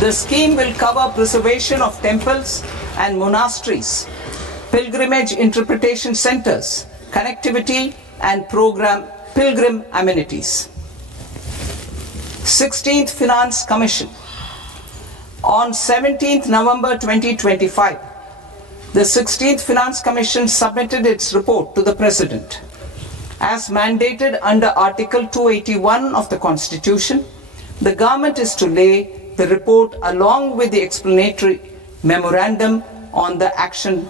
The scheme will cover preservation of temples and monasteries, pilgrimage interpretation centers, connectivity and pilgrim amenities. 16th Finance Commission. On 17th November 2025, the 16th Finance Commission submitted its report to the President. As mandated under Article 281 of the Constitution, the government is to lay the report along with the explanatory memorandum on the action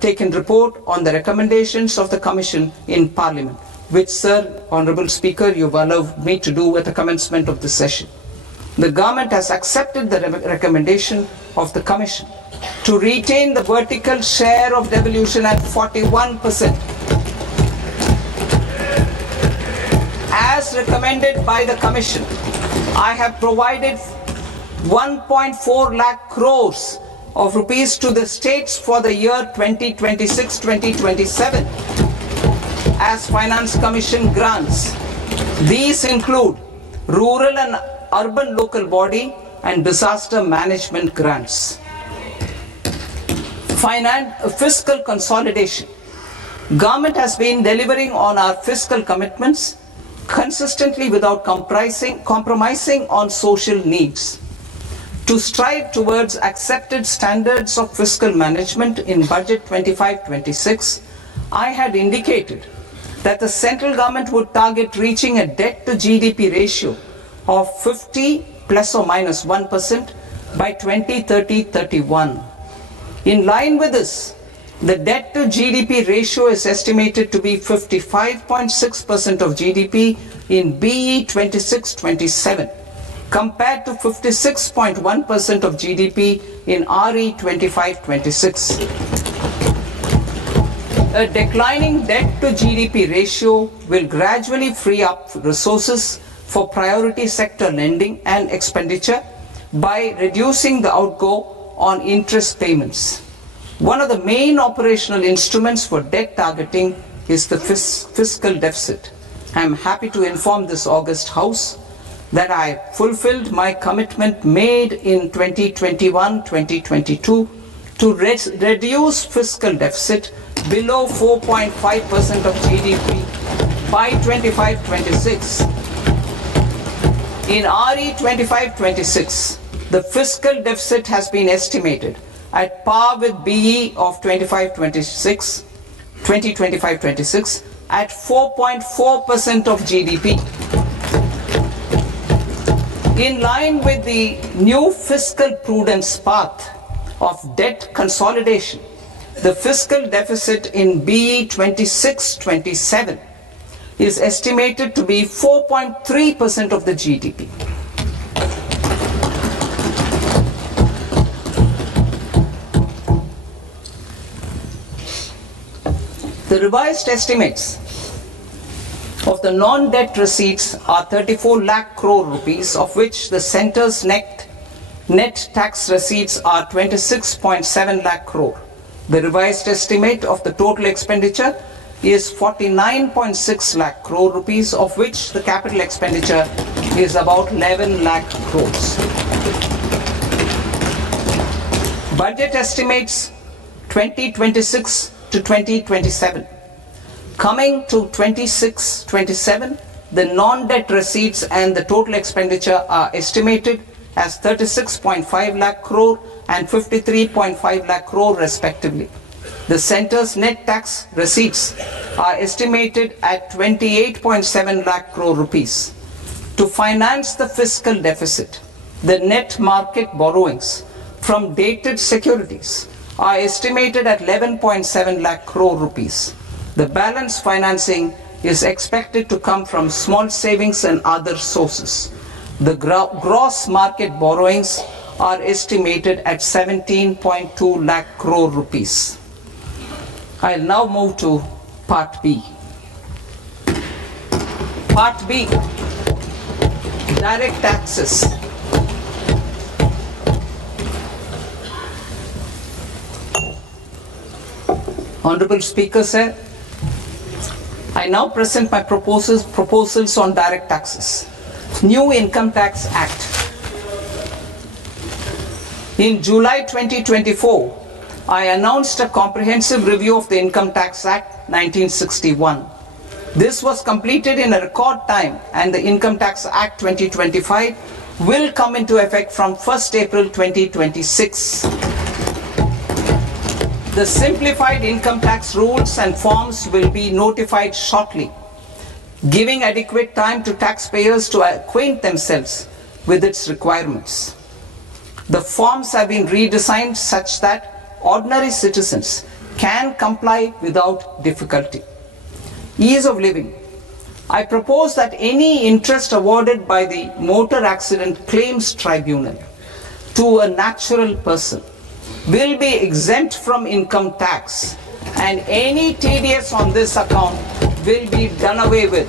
taken report on the recommendations of the Commission in Parliament, which, Sir, Honourable Speaker, you've allowed me to do at the commencement of this session. The government has accepted the recommendation of the Commission to retain the vertical share of devolution at 41%. As recommended by the Commission, I have provided 1.4 lakh crores of rupees to the states for the year 2026-2027 as Finance Commission grants. These include rural and urban local body and disaster management grants. Fiscal consolidation. Government has been delivering on our fiscal commitments consistently without compromising on social needs. To strive towards accepted standards of fiscal management in Budget 25-26, I had indicated that the central government would target reaching a debt to GDP ratio of 50 plus or minus 1% by 2030-31. In line with this, the debt to GDP ratio is estimated to be 55.6% of GDP in BE 26-27. compared to 56.1% of GDP in RE 25-26. A declining debt to GDP ratio will gradually free up resources for priority sector lending and expenditure by reducing the outgo on interest payments. One of the main operational instruments for debt targeting is the fiscal deficit. I am happy to inform this august House that I fulfilled my commitment made in 2021-2022 to reduce fiscal deficit below 4.5% of GDP by 25-26. In RE 25-26, the fiscal deficit has been estimated at par with BE of 2025-26 at 4.4% of GDP. In line with the new fiscal prudence path of debt consolidation, the fiscal deficit in BE 26-27 is estimated to be 4.3% of the GDP. The revised estimates of the non-debt receipts are 34 lakh crore rupees, of which the centre's net tax receipts are 26.7 lakh crore. The revised estimate of the total expenditure is 49.6 lakh crore rupees, of which the capital expenditure is about 11 lakh crores. Budget estimates 2026 to 2027. Coming to 26-27, the non-debt receipts and the total expenditure are estimated as 36.5 lakh crore and 53.5 lakh crore respectively. The centre's net tax receipts are estimated at 28.7 lakh crore rupees. To finance the fiscal deficit, the net market borrowings from dated securities are estimated at 11.7 lakh crore rupees. The balance financing is expected to come from small savings and other sources. The gross market borrowings are estimated at 17.2 lakh crore rupees. I'll now move to Part B. Part B, direct taxes. Honorable Speaker, sir, I now present my proposals on direct taxes. New Income Tax Act. In July 2024, I announced a comprehensive review of the Income Tax Act 1961. This was completed in a record time, and the Income Tax Act 2025 will come into effect from 1st April 2026. The simplified income tax rules and forms will be notified shortly, giving adequate time to taxpayers to acquaint themselves with its requirements. The forms have been redesigned such that ordinary citizens can comply without difficulty. Ease of living. I propose that any interest awarded by the Motor Accident Claims Tribunal to a natural person will be exempt from income tax, and any TDS on this account will be done away with.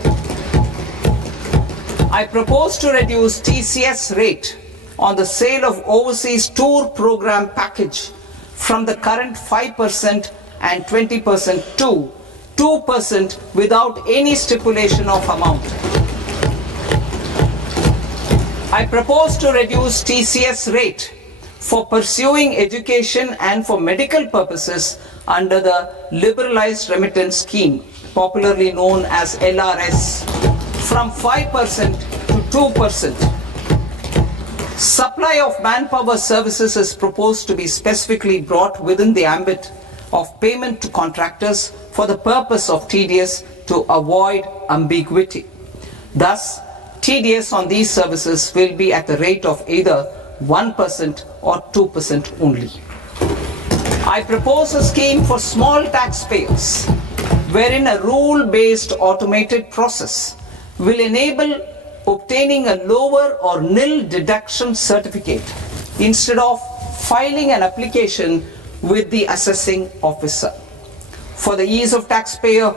I propose to reduce TCS rate on the sale of overseas tour program package from the current 5% and 20% to 2% without any stipulation of amount. I propose to reduce TCS rate for pursuing education and for medical purposes under the Liberalized Remittance Scheme, popularly known as LRS, from 5% to 2%. Supply of manpower services is proposed to be specifically brought within the ambit of payment to contractors for the purpose of TDS to avoid ambiguity. Thus, TDS on these services will be at the rate of either 1% or 2% only. I propose a scheme for small taxpayers wherein a rule-based automated process will enable obtaining a lower or nil deduction certificate instead of filing an application with the assessing officer. For the ease of taxpayer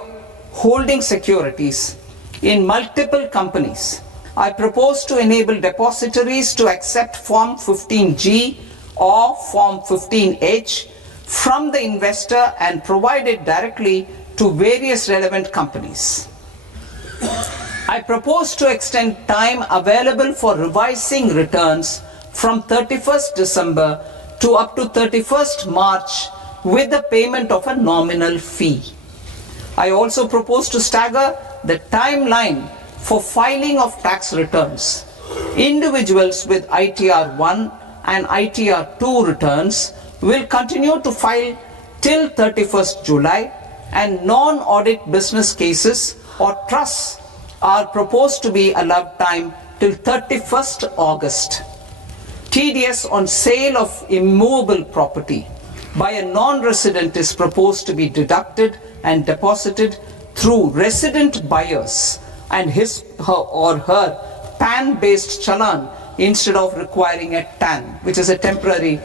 holding securities in multiple companies, I propose to enable depositories to accept Form 15G or Form 15H from the investor and provide it directly to various relevant companies. I propose to extend time available for revising returns from 31st December to up to 31st March with the payment of a nominal fee. I also propose to stagger the timeline for filing of tax returns. Individuals with ITR 1 and ITR 2 returns will continue to file till 31st July, and non-audit business cases or trusts are proposed to be allowed time till 31st August. TDS on sale of immovable property by a non-resident is proposed to be deducted and deposited through resident buyers and his or her PAN-based challan instead of requiring a TAN, which is a temporary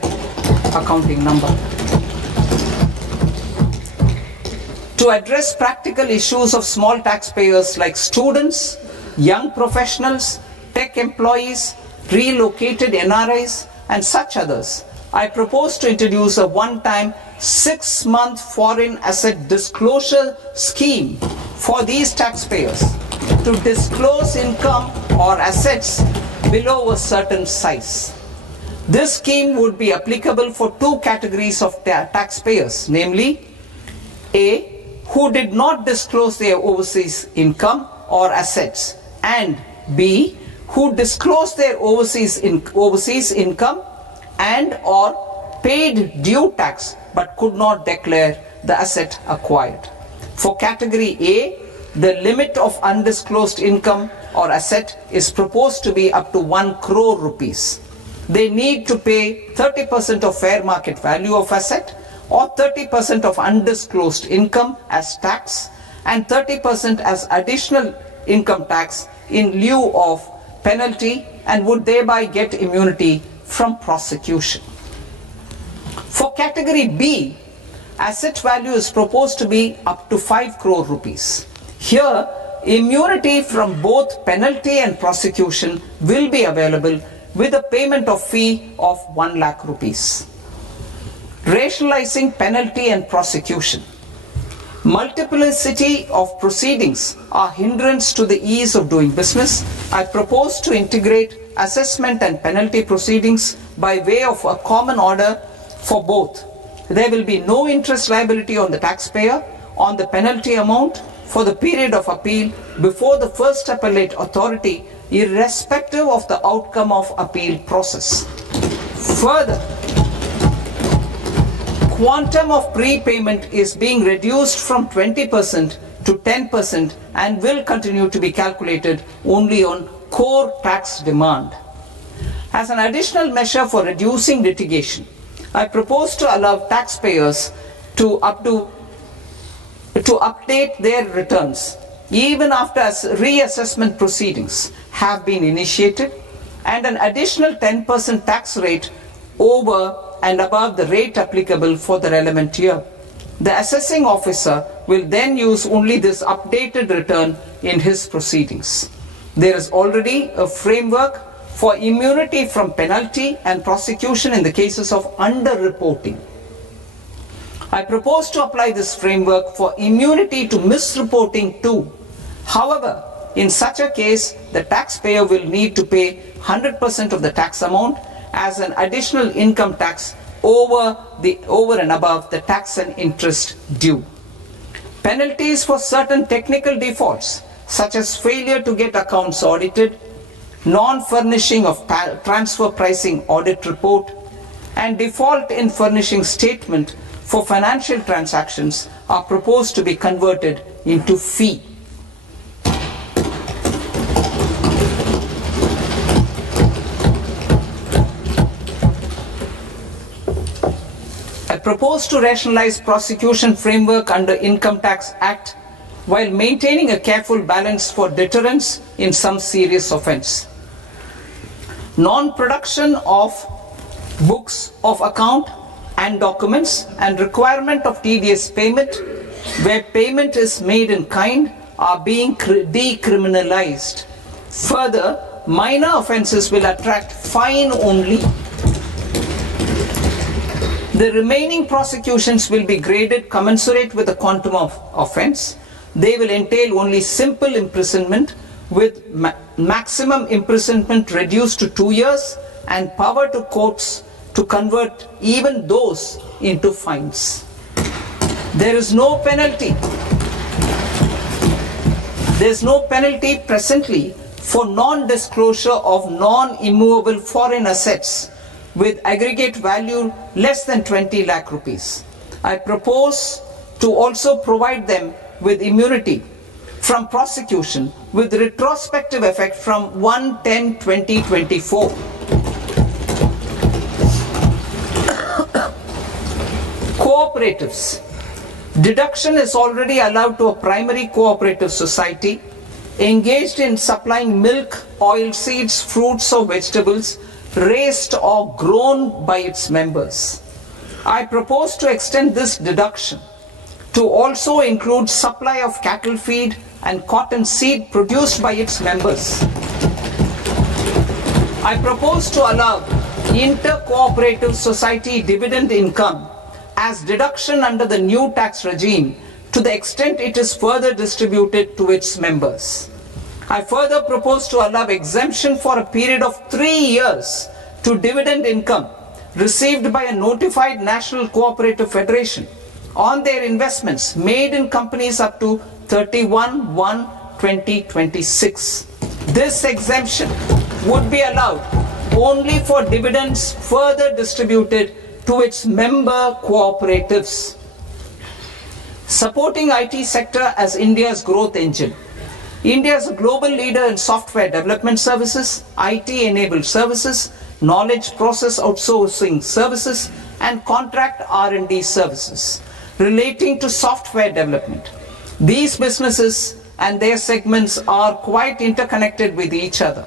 accounting number. To address practical issues of small taxpayers like students, young professionals, tech employees, relocated NRIs, and such others, I propose to introduce a one-time 6-month foreign asset disclosure scheme for these taxpayers to disclose income or assets below a certain size. This scheme would be applicable for two categories of taxpayers, namely A, who did not disclose their overseas income or assets, and B, who disclosed their overseas income and or paid due tax but could not declare the asset acquired. For category A, the limit of undisclosed income or asset is proposed to be up to 1 crore rupees. They need to pay 30% of fair market value of asset or 30% of undisclosed income as tax and 30% as additional income tax in lieu of penalty, and would thereby get immunity from prosecution. For category B, asset value is proposed to be up to 5 crore rupees. Here, immunity from both penalty and prosecution will be available with a payment of fee of 1 lakh rupees. Rationalizing penalty and prosecution. Multiplicity of proceedings are hindrance to the ease of doing business. I propose to integrate assessment and penalty proceedings by way of a common order for both. There will be no interest liability on the taxpayer on the penalty amount for the period of appeal before the first appellate authority, irrespective of the outcome of appeal process. Further, quantum of prepayment is being reduced from 20% to 10% and will continue to be calculated only on core tax demand. As an additional measure for reducing litigation, I propose to allow taxpayers to update their returns even after reassessment proceedings have been initiated, and an additional 10% tax rate over and above the rate applicable for the relevant year. The assessing officer will then use only this updated return in his proceedings. There is already a framework for immunity from penalty and prosecution in the cases of underreporting. I propose to apply this framework for immunity to misreporting too. However, in such a case, the taxpayer will need to pay 100% of the tax amount as an additional income tax over and above the tax and interest due. Penalties for certain technical defaults, such as failure to get accounts audited, non-furnishing of transfer pricing audit report, and default in furnishing statement for financial transactions, are proposed to be converted into fee. I propose to rationalize prosecution framework under Income Tax Act while maintaining a careful balance for deterrence in some serious offence. Non-production of books of account and documents and requirement of TDS payment where payment is made in kind are being decriminalized. Further, minor offences will attract fine only. The remaining prosecutions will be graded commensurate with the quantum of offence. They will entail only simple imprisonment with maximum imprisonment reduced to 2 years and power to courts to convert even those into fines. There is no penalty. There is no penalty presently for non-disclosure of non-immovable foreign assets with aggregate value less than 20 lakh rupees. I propose to also provide them with immunity from prosecution with retrospective effect from 1/10/2024. Cooperatives. Deduction is already allowed to a primary cooperative society engaged in supplying milk, oil seeds, fruits or vegetables raised or grown by its members. I propose to extend this deduction to also include supply of cattle feed and cotton seed produced by its members. I propose to allow inter-cooperative society dividend income as deduction under the new tax regime to the extent it is further distributed to its members. I further propose to allow exemption for a period of 3 years to dividend income received by a notified national cooperative federation on their investments made in companies up to 31/1/2026. This exemption would be allowed only for dividends further distributed to its member cooperatives. Supporting IT sector as India's growth engine. India is a global leader in software development services, IT-enabled services, knowledge process outsourcing services, and contract R&D services relating to software development. These businesses and their segments are quite interconnected with each other.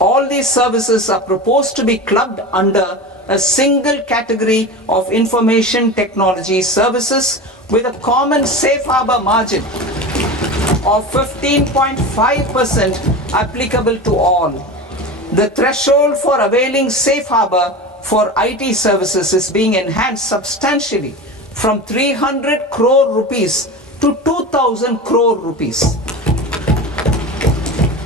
All these services are proposed to be clubbed under a single category of information technology services with a common safe harbor margin of 15.5% applicable to all. The threshold for availing safe harbor for IT services is being enhanced substantially from 300 crore rupees to 2,000 crore rupees.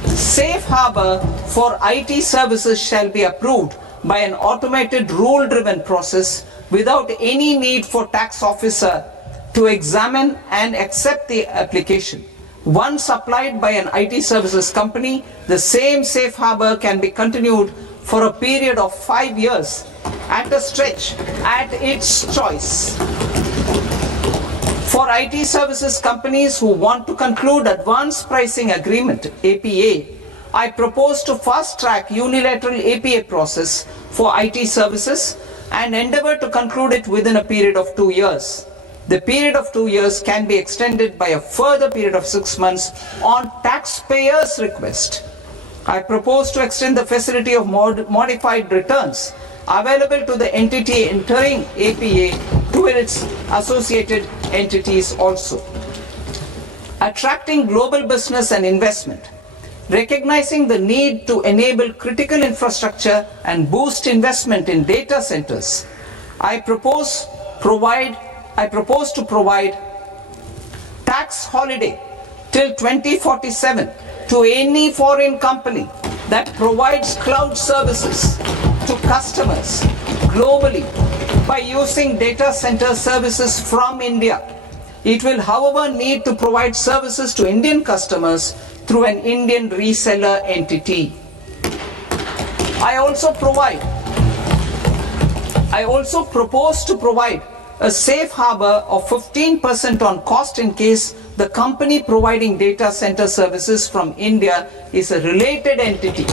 Safe harbor for IT services shall be approved by an automated rule-driven process without any need for tax officer to examine and accept the application. Once applied by an IT services company, the same safe harbor can be continued for a period of 5 years at a stretch at its choice. For IT services companies who want to conclude advanced pricing agreement, APA, I propose to fast-track unilateral APA process for IT services and endeavor to conclude it within a period of 2 years. The period of 2 years can be extended by a further period of 6 months on taxpayers' request. I propose to extend the facility of modified returns available to the entity entering APA to its associated entities also. Attracting global business and investment. Recognizing the need to enable critical infrastructure and boost investment in data centers, I propose to provide tax holiday till 2047 to any foreign company that provides cloud services to customers globally by using data center services from India. It will, however, need to provide services to Indian customers through an Indian reseller entity. I also propose to provide a safe harbor of 15% on cost in case the company providing data center services from India is a related entity.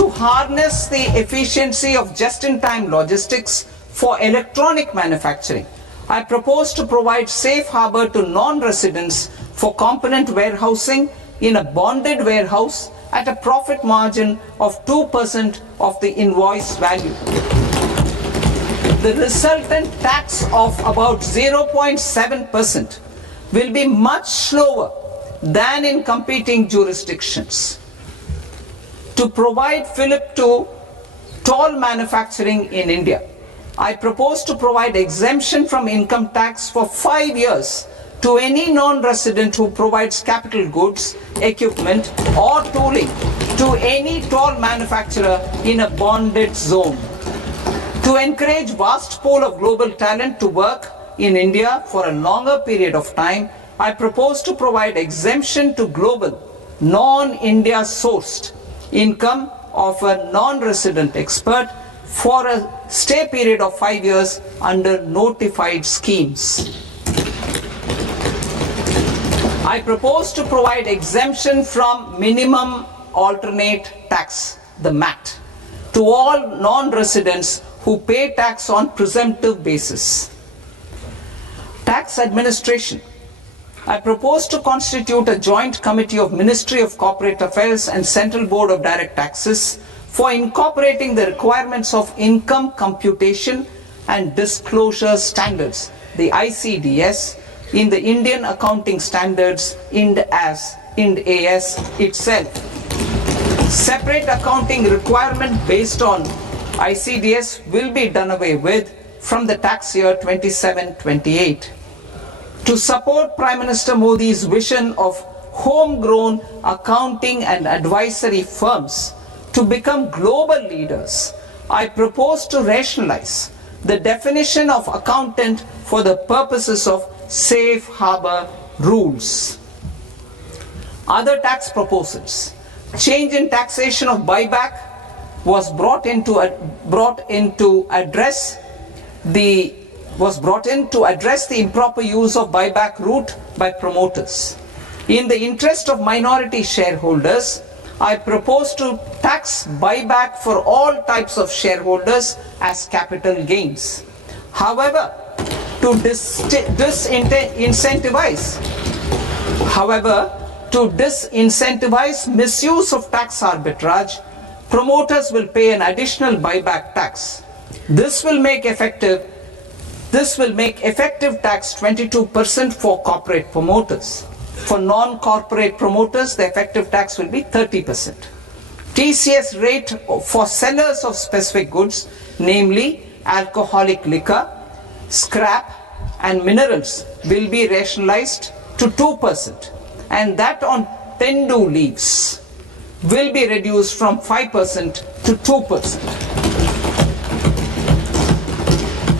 To harness the efficiency of just-in-time logistics for electronic manufacturing, I propose to provide safe harbor to non-residents for component warehousing in a bonded warehouse at a profit margin of 2% of the invoice value. The resultant tax of about 0.7% will be much lower than in competing jurisdictions. To provide fillip to toll manufacturing in India, I propose to provide exemption from income tax for 5 years to any non-resident who provides capital goods, equipment or tooling to any toll manufacturer in a bonded zone. To encourage vast pool of global talent to work in India for a longer period of time, I propose to provide exemption to global, non-India sourced income of a non-resident expert for a stay period of 5 years under notified schemes. I propose to provide exemption from minimum alternate tax, the MAT, to all non-residents who pay tax on presumptive basis. Tax administration. I propose to constitute a joint committee of Ministry of Corporate Affairs and Central Board of Direct Taxes for incorporating the requirements of income computation and disclosure standards, the ICDS, in the Indian Accounting Standards Ind AS itself. Separate accounting requirement based on ICDS will be done away with from the tax year 27-28. To support Prime Minister Modi's vision of homegrown accounting and advisory firms To become global leaders, I propose to rationalize the definition of accountant for the purposes of safe harbor rules. Other tax proposals. Change in taxation of buyback was brought in to address the improper use of buyback route by promoters. In the interest of minority shareholders, I propose to tax buyback for all types of shareholders as capital gains. However, to disincentivize misuse of tax arbitrage, promoters will pay an additional buyback tax. This will make effective tax 22% for corporate promoters. For non-corporate promoters, the effective tax will be 30%. TCS rate for sellers of specific goods, namely alcoholic liquor, scrap and minerals, will be rationalized to 2%, and that on tendu leaves will be reduced from 5% to 2%.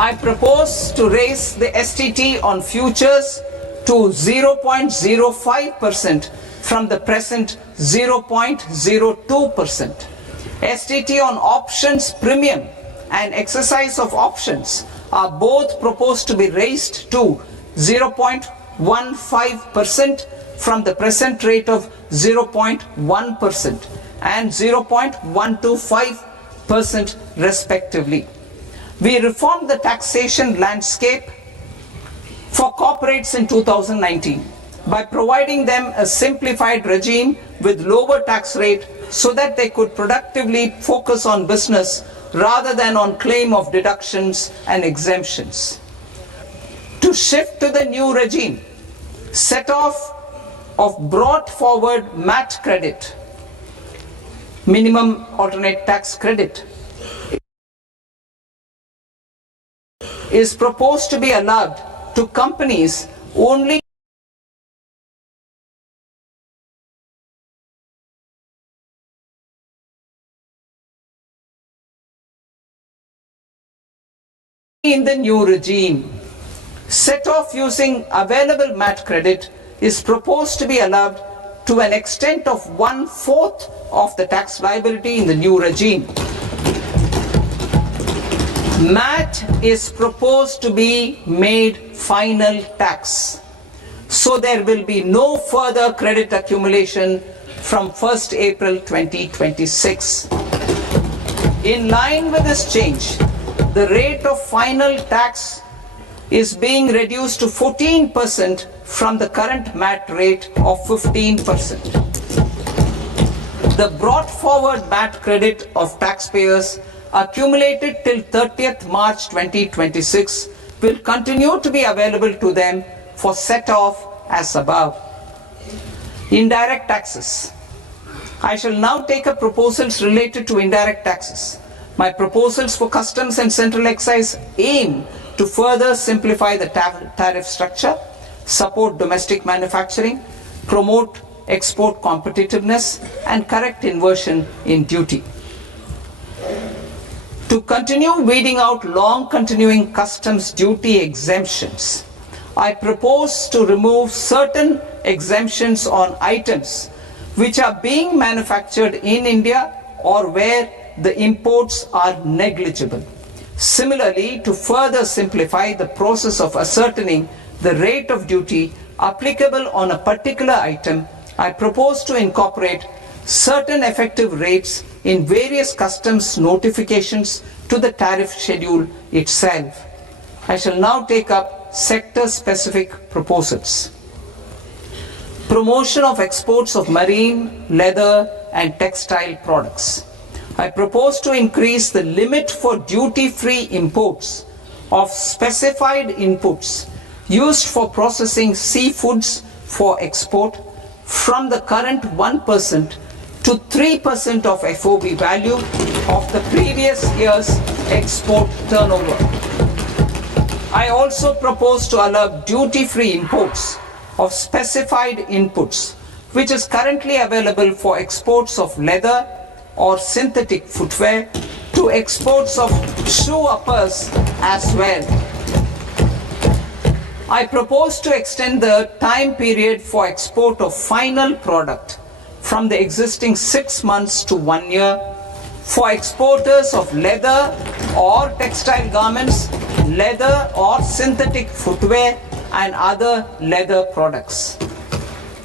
I propose to raise the STT on futures to 0.05% from the present 0.02%. STT on options premium and exercise of options are both proposed to be raised to 0.15% from the present rate of 0.1% and 0.125% respectively. We reformed the taxation landscape for corporates in 2019 by providing them a simplified regime with lower tax rate so that they could productively focus on business rather than on claim of deductions and exemptions. To shift to the new regime, set off of brought forward MAT credit, minimum alternate tax credit, is proposed to be allowed to companies only in the new regime. Set off using available MAT credit is proposed to be allowed to an extent of 1/4 of the tax liability in the new regime. MAT is proposed to be made final tax, so there will be no further credit accumulation from 1st April 2026. In line with this change, the rate of final tax is being reduced to 14% from the current MAT rate of 15%. The brought forward MAT credit of taxpayers accumulated till 30th March 2026 will continue to be available to them for set off as above. Indirect taxes. I shall now take up proposals related to indirect taxes. My proposals for customs and central excise aim to further simplify the tariff structure, support domestic manufacturing, promote export competitiveness, and correct inversion in duty. To continue weeding out long continuing customs duty exemptions, I propose to remove certain exemptions on items which are being manufactured in India or where the imports are negligible. Similarly, to further simplify the process of ascertaining the rate of duty applicable on a particular item, I propose to incorporate certain effective rates in various customs notifications to the tariff schedule itself. I shall now take up sector-specific proposals. Promotion of exports of marine, leather, and textile products. I propose to increase the limit for duty-free imports of specified inputs used for processing seafoods for export from the current 1% to 3% of FOB value of the previous year's export turnover. I also propose to allow duty-free imports of specified inputs, which is currently available for exports of leather, or synthetic footwear to exports of shoe uppers as well. I propose to extend the time period for export of final product from the existing 6 months to 1 year for exporters of leather or textile garments, leather or synthetic footwear and other leather products.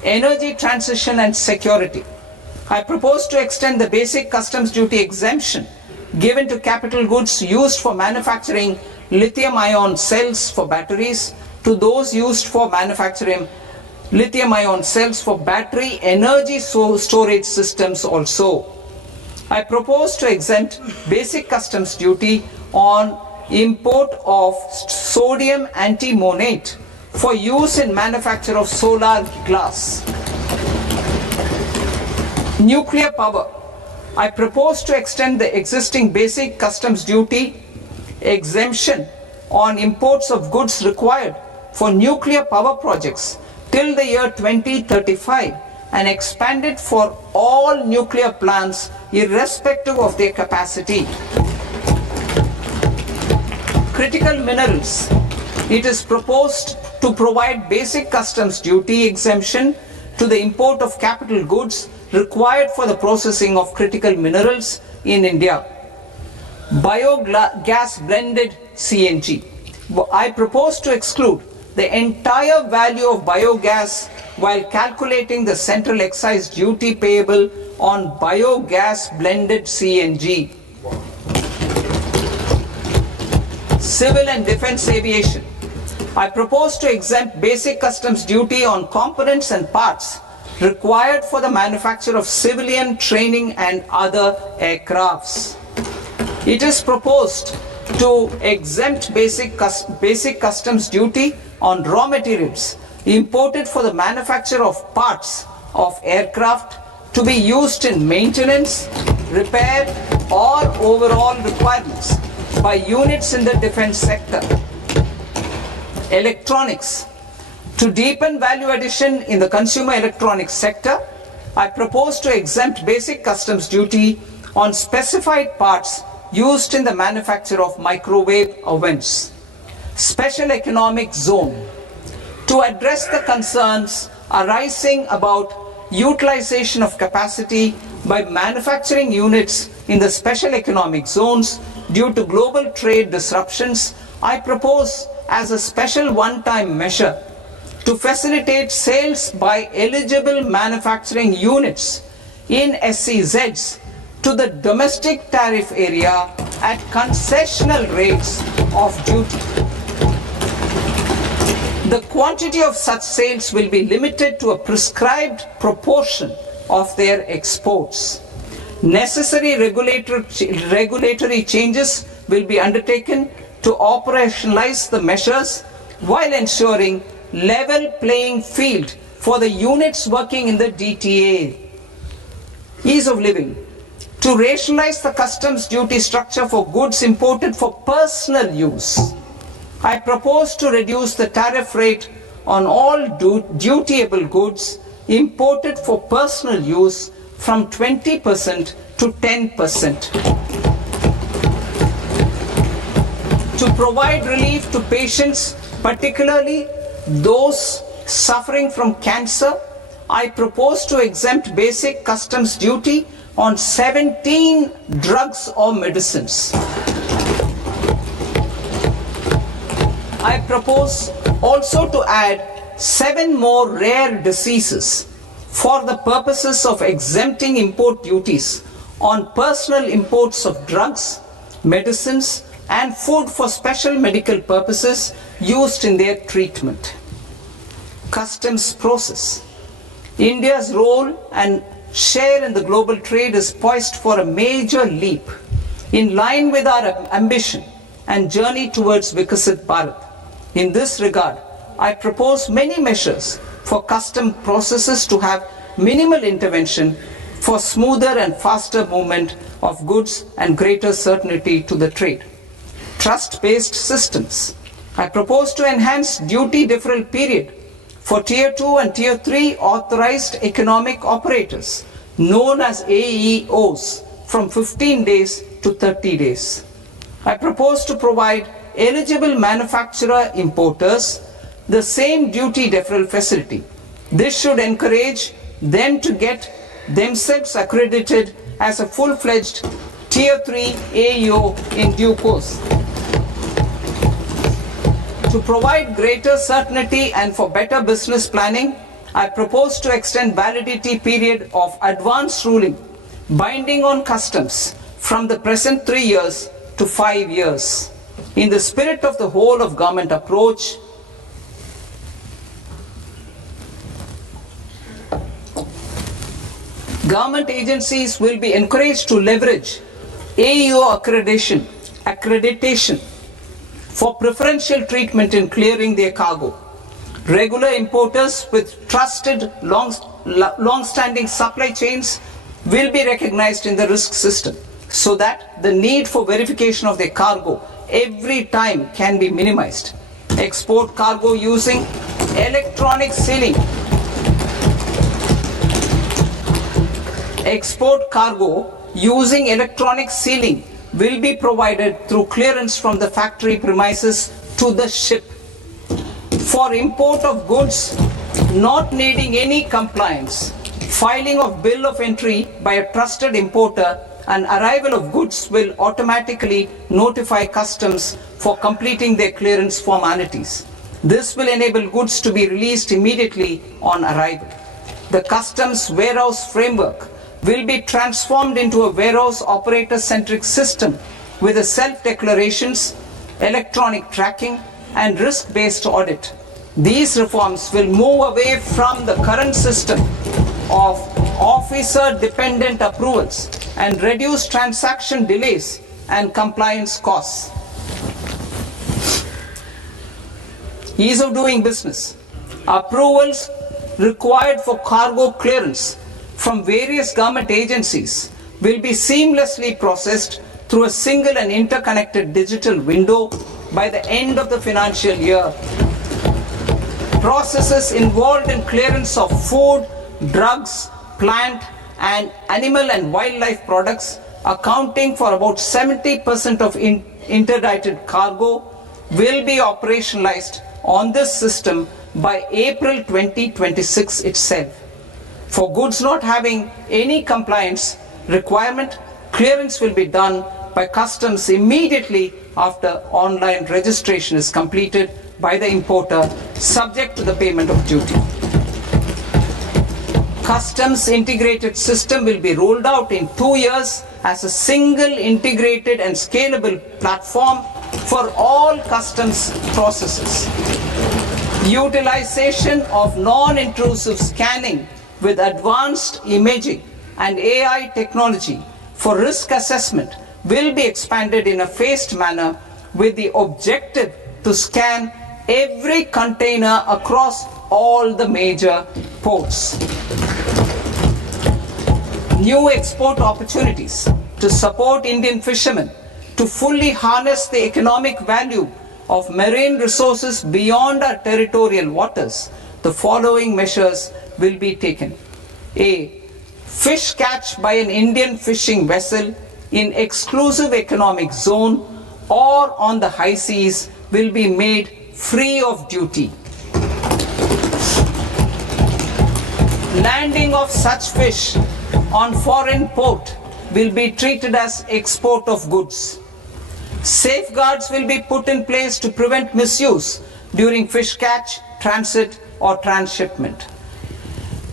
Energy transition and security. I propose to extend the basic customs duty exemption given to capital goods used for manufacturing lithium-ion cells for batteries to those used for manufacturing lithium-ion cells for battery energy storage systems also. I propose to exempt basic customs duty on import of sodium antimonate for use in manufacture of solar glass. Nuclear power. I propose to extend the existing basic customs duty exemption on imports of goods required for nuclear power projects till the year 2035 and expand it for all nuclear plants irrespective of their capacity. Critical minerals. It is proposed to provide basic customs duty exemption to the import of capital goods required for the processing of critical minerals in India. Biogas blended CNG. I propose to exclude the entire value of biogas while calculating the central excise duty payable on biogas blended CNG. Civil and defense aviation. I propose to exempt basic customs duty on components and parts required for the manufacture of civilian training and other aircrafts. It is proposed to exempt basic customs duty on raw materials imported for the manufacture of parts of aircraft to be used in maintenance, repair or overall requirements by units in the defense sector. Electronics. To deepen value addition in the consumer electronics sector, I propose to exempt basic customs duty on specified parts used in the manufacture of microwave ovens. Special economic zone. To address the concerns arising about utilization of capacity by manufacturing units in the special economic zones due to global trade disruptions, I propose as a special one-time measure to facilitate sales by eligible manufacturing units in SEZs to the domestic tariff area at concessional rates of duty. The quantity of such sales will be limited to a prescribed proportion of their exports. Necessary regulatory changes will be undertaken to operationalize the measures while ensuring level playing field for the units working in the DTA. Ease of living. To rationalize the customs duty structure for goods imported for personal use, I propose to reduce the tariff rate on all dutiable goods imported for personal use from 20% to 10%. To provide relief to patients, particularly those suffering from cancer, I propose to exempt basic customs duty on 17 drugs or medicines. I propose also to add 7 more rare diseases for the purposes of exempting import duties on personal imports of drugs, medicines, and food for special medical purposes used in their treatment. Customs process. India's role and share in the global trade is poised for a major leap in line with our ambition and journey towards Vikasit Bharat. In this regard, I propose many measures for custom processes to have minimal intervention for smoother and faster movement of goods and greater certainty to the trade. Trust-based systems. I propose to enhance duty deferral period for Tier 2 and Tier 3 authorized economic operators, known as AEOs, from 15 days to 30 days. I propose to provide eligible manufacturer importers the same duty deferral facility. This should encourage them to get themselves accredited as a full-fledged Tier 3 AEO in due course. To provide greater certainty and for better business planning, I propose to extend validity period of advance ruling binding on customs from the present 3 years to 5 years. In the spirit of the whole of government approach, government agencies will be encouraged to leverage AEO accreditation for preferential treatment in clearing their cargo. Regular importers with trusted long-standing supply chains will be recognized in the risk system so that the need for verification of their cargo every time can be minimized. Export cargo using electronic sealing. Export cargo using electronic sealing will be provided through clearance from the factory premises to the ship. For import of goods not needing any compliance, filing of bill of entry by a trusted importer and arrival of goods will automatically notify customs for completing their clearance formalities. This will enable goods to be released immediately on arrival. The customs warehouse framework will be transformed into a warehouse operator-centric system with a self-declarations, electronic tracking, and risk-based audit. These reforms will move away from the current system of officer-dependent approvals and reduce transaction delays and compliance costs. Ease of doing business. Approvals required for cargo clearance from various government agencies will be seamlessly processed through a single and interconnected digital window by the end of the financial year. Processes involved in clearance of food, drugs, plant and animal and wildlife products accounting for about 70% of interdicted cargo will be operationalized on this system by April 2026 itself. For goods not having any compliance requirement, clearance will be done by customs immediately after online registration is completed by the importer, subject to the payment of duty. Customs integrated system will be rolled out in 2 years as a single integrated and scalable platform for all customs processes. Utilization of non-intrusive scanning with advanced imaging and AI technology for risk assessment will be expanded in a phased manner with the objective to scan every container across all the major ports. New export opportunities to support Indian fishermen to fully harness the economic value of marine resources beyond our territorial waters. The following measures will be taken. A. Fish catch by an Indian fishing vessel in exclusive economic zone or on the high seas will be made free of duty. Landing of such fish on foreign port will be treated as export of goods. Safeguards will be put in place to prevent misuse during fish catch, transit or transshipment.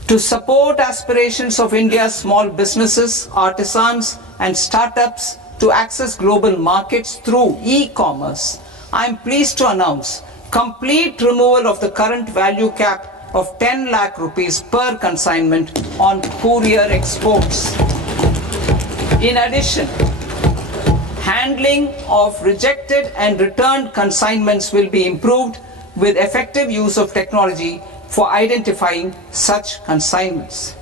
To support aspirations of India's small businesses, artisans and startups to access global markets through e-commerce, I am pleased to announce complete removal of the current value cap of 10 lakh rupees per consignment on courier exports. In addition, handling of rejected and returned consignments will be improved with effective use of technology for identifying such consignments.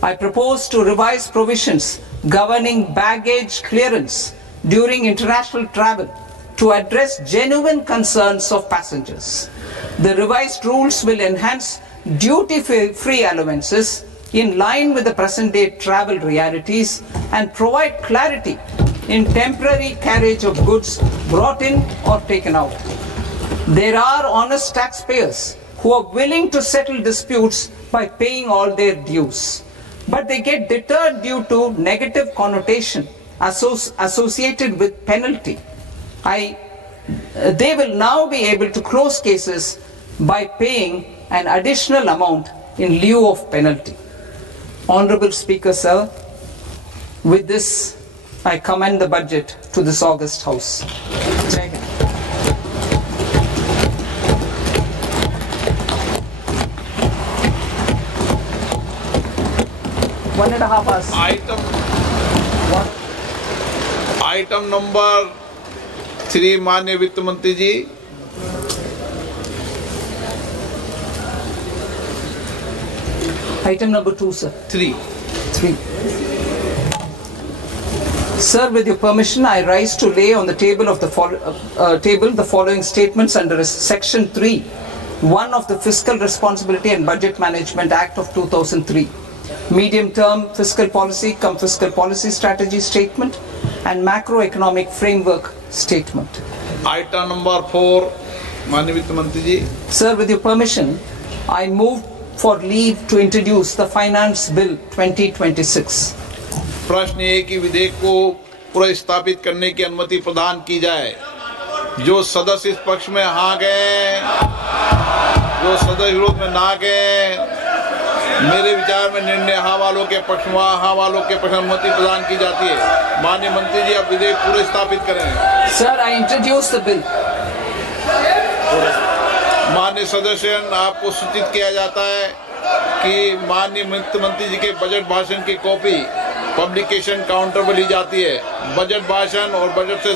I propose to revise provisions governing baggage clearance during international travel to address genuine concerns of passengers. The revised rules will enhance duty-free allowances in line with the present day travel realities and provide clarity in temporary carriage of goods brought in or taken out. There are honest taxpayers who are willing to settle disputes by paying all their dues, but they get deterred due to negative connotation associated with penalty. They will now be able to close cases by paying an additional amount in lieu of penalty. Honorable Speaker, sir, with this I commend the budget to this august House. Jai Hind. One and a half hours. Item number 3 माननीय वित्त मंत्री जी। Item number 2, sir. 3. Sir, with your permission, I rise to lay on the table of the following statements under Section 3(1) of the Fiscal Responsibility and Budget Management Act of 2003. Medium-term fiscal policy cum fiscal policy strategy statement and macroeconomic framework statement. Item number 4 माननीय वित्त मंत्री जी। Sir, with your permission, I move for leave to introduce the Finance Bill 2026. प्रश्न ये कि विधेयक को पुनर्स्थापित करने की अनुमति प्रदान की जाए। जो सदस्य इस पक्ष में हाँ गए, जो सदस्य विरोध में ना गए, मेरे विचार में निर्णय हाँ वालों के पक्ष में, हाँ वालों के पक्ष में अनुमति प्रदान की जाती है। माननीय मंत्री जी, आप विधेयक पुनर्स्थापित करें। Sir, I introduce the bill. माननीय सदस्य, आपको सूचित किया जाता है कि माननीय वित्त मंत्री जी के बजट भाषण की कॉपी पब्लिकेशन काउंटर पर ली जाती है। बजट भाषण और बजट से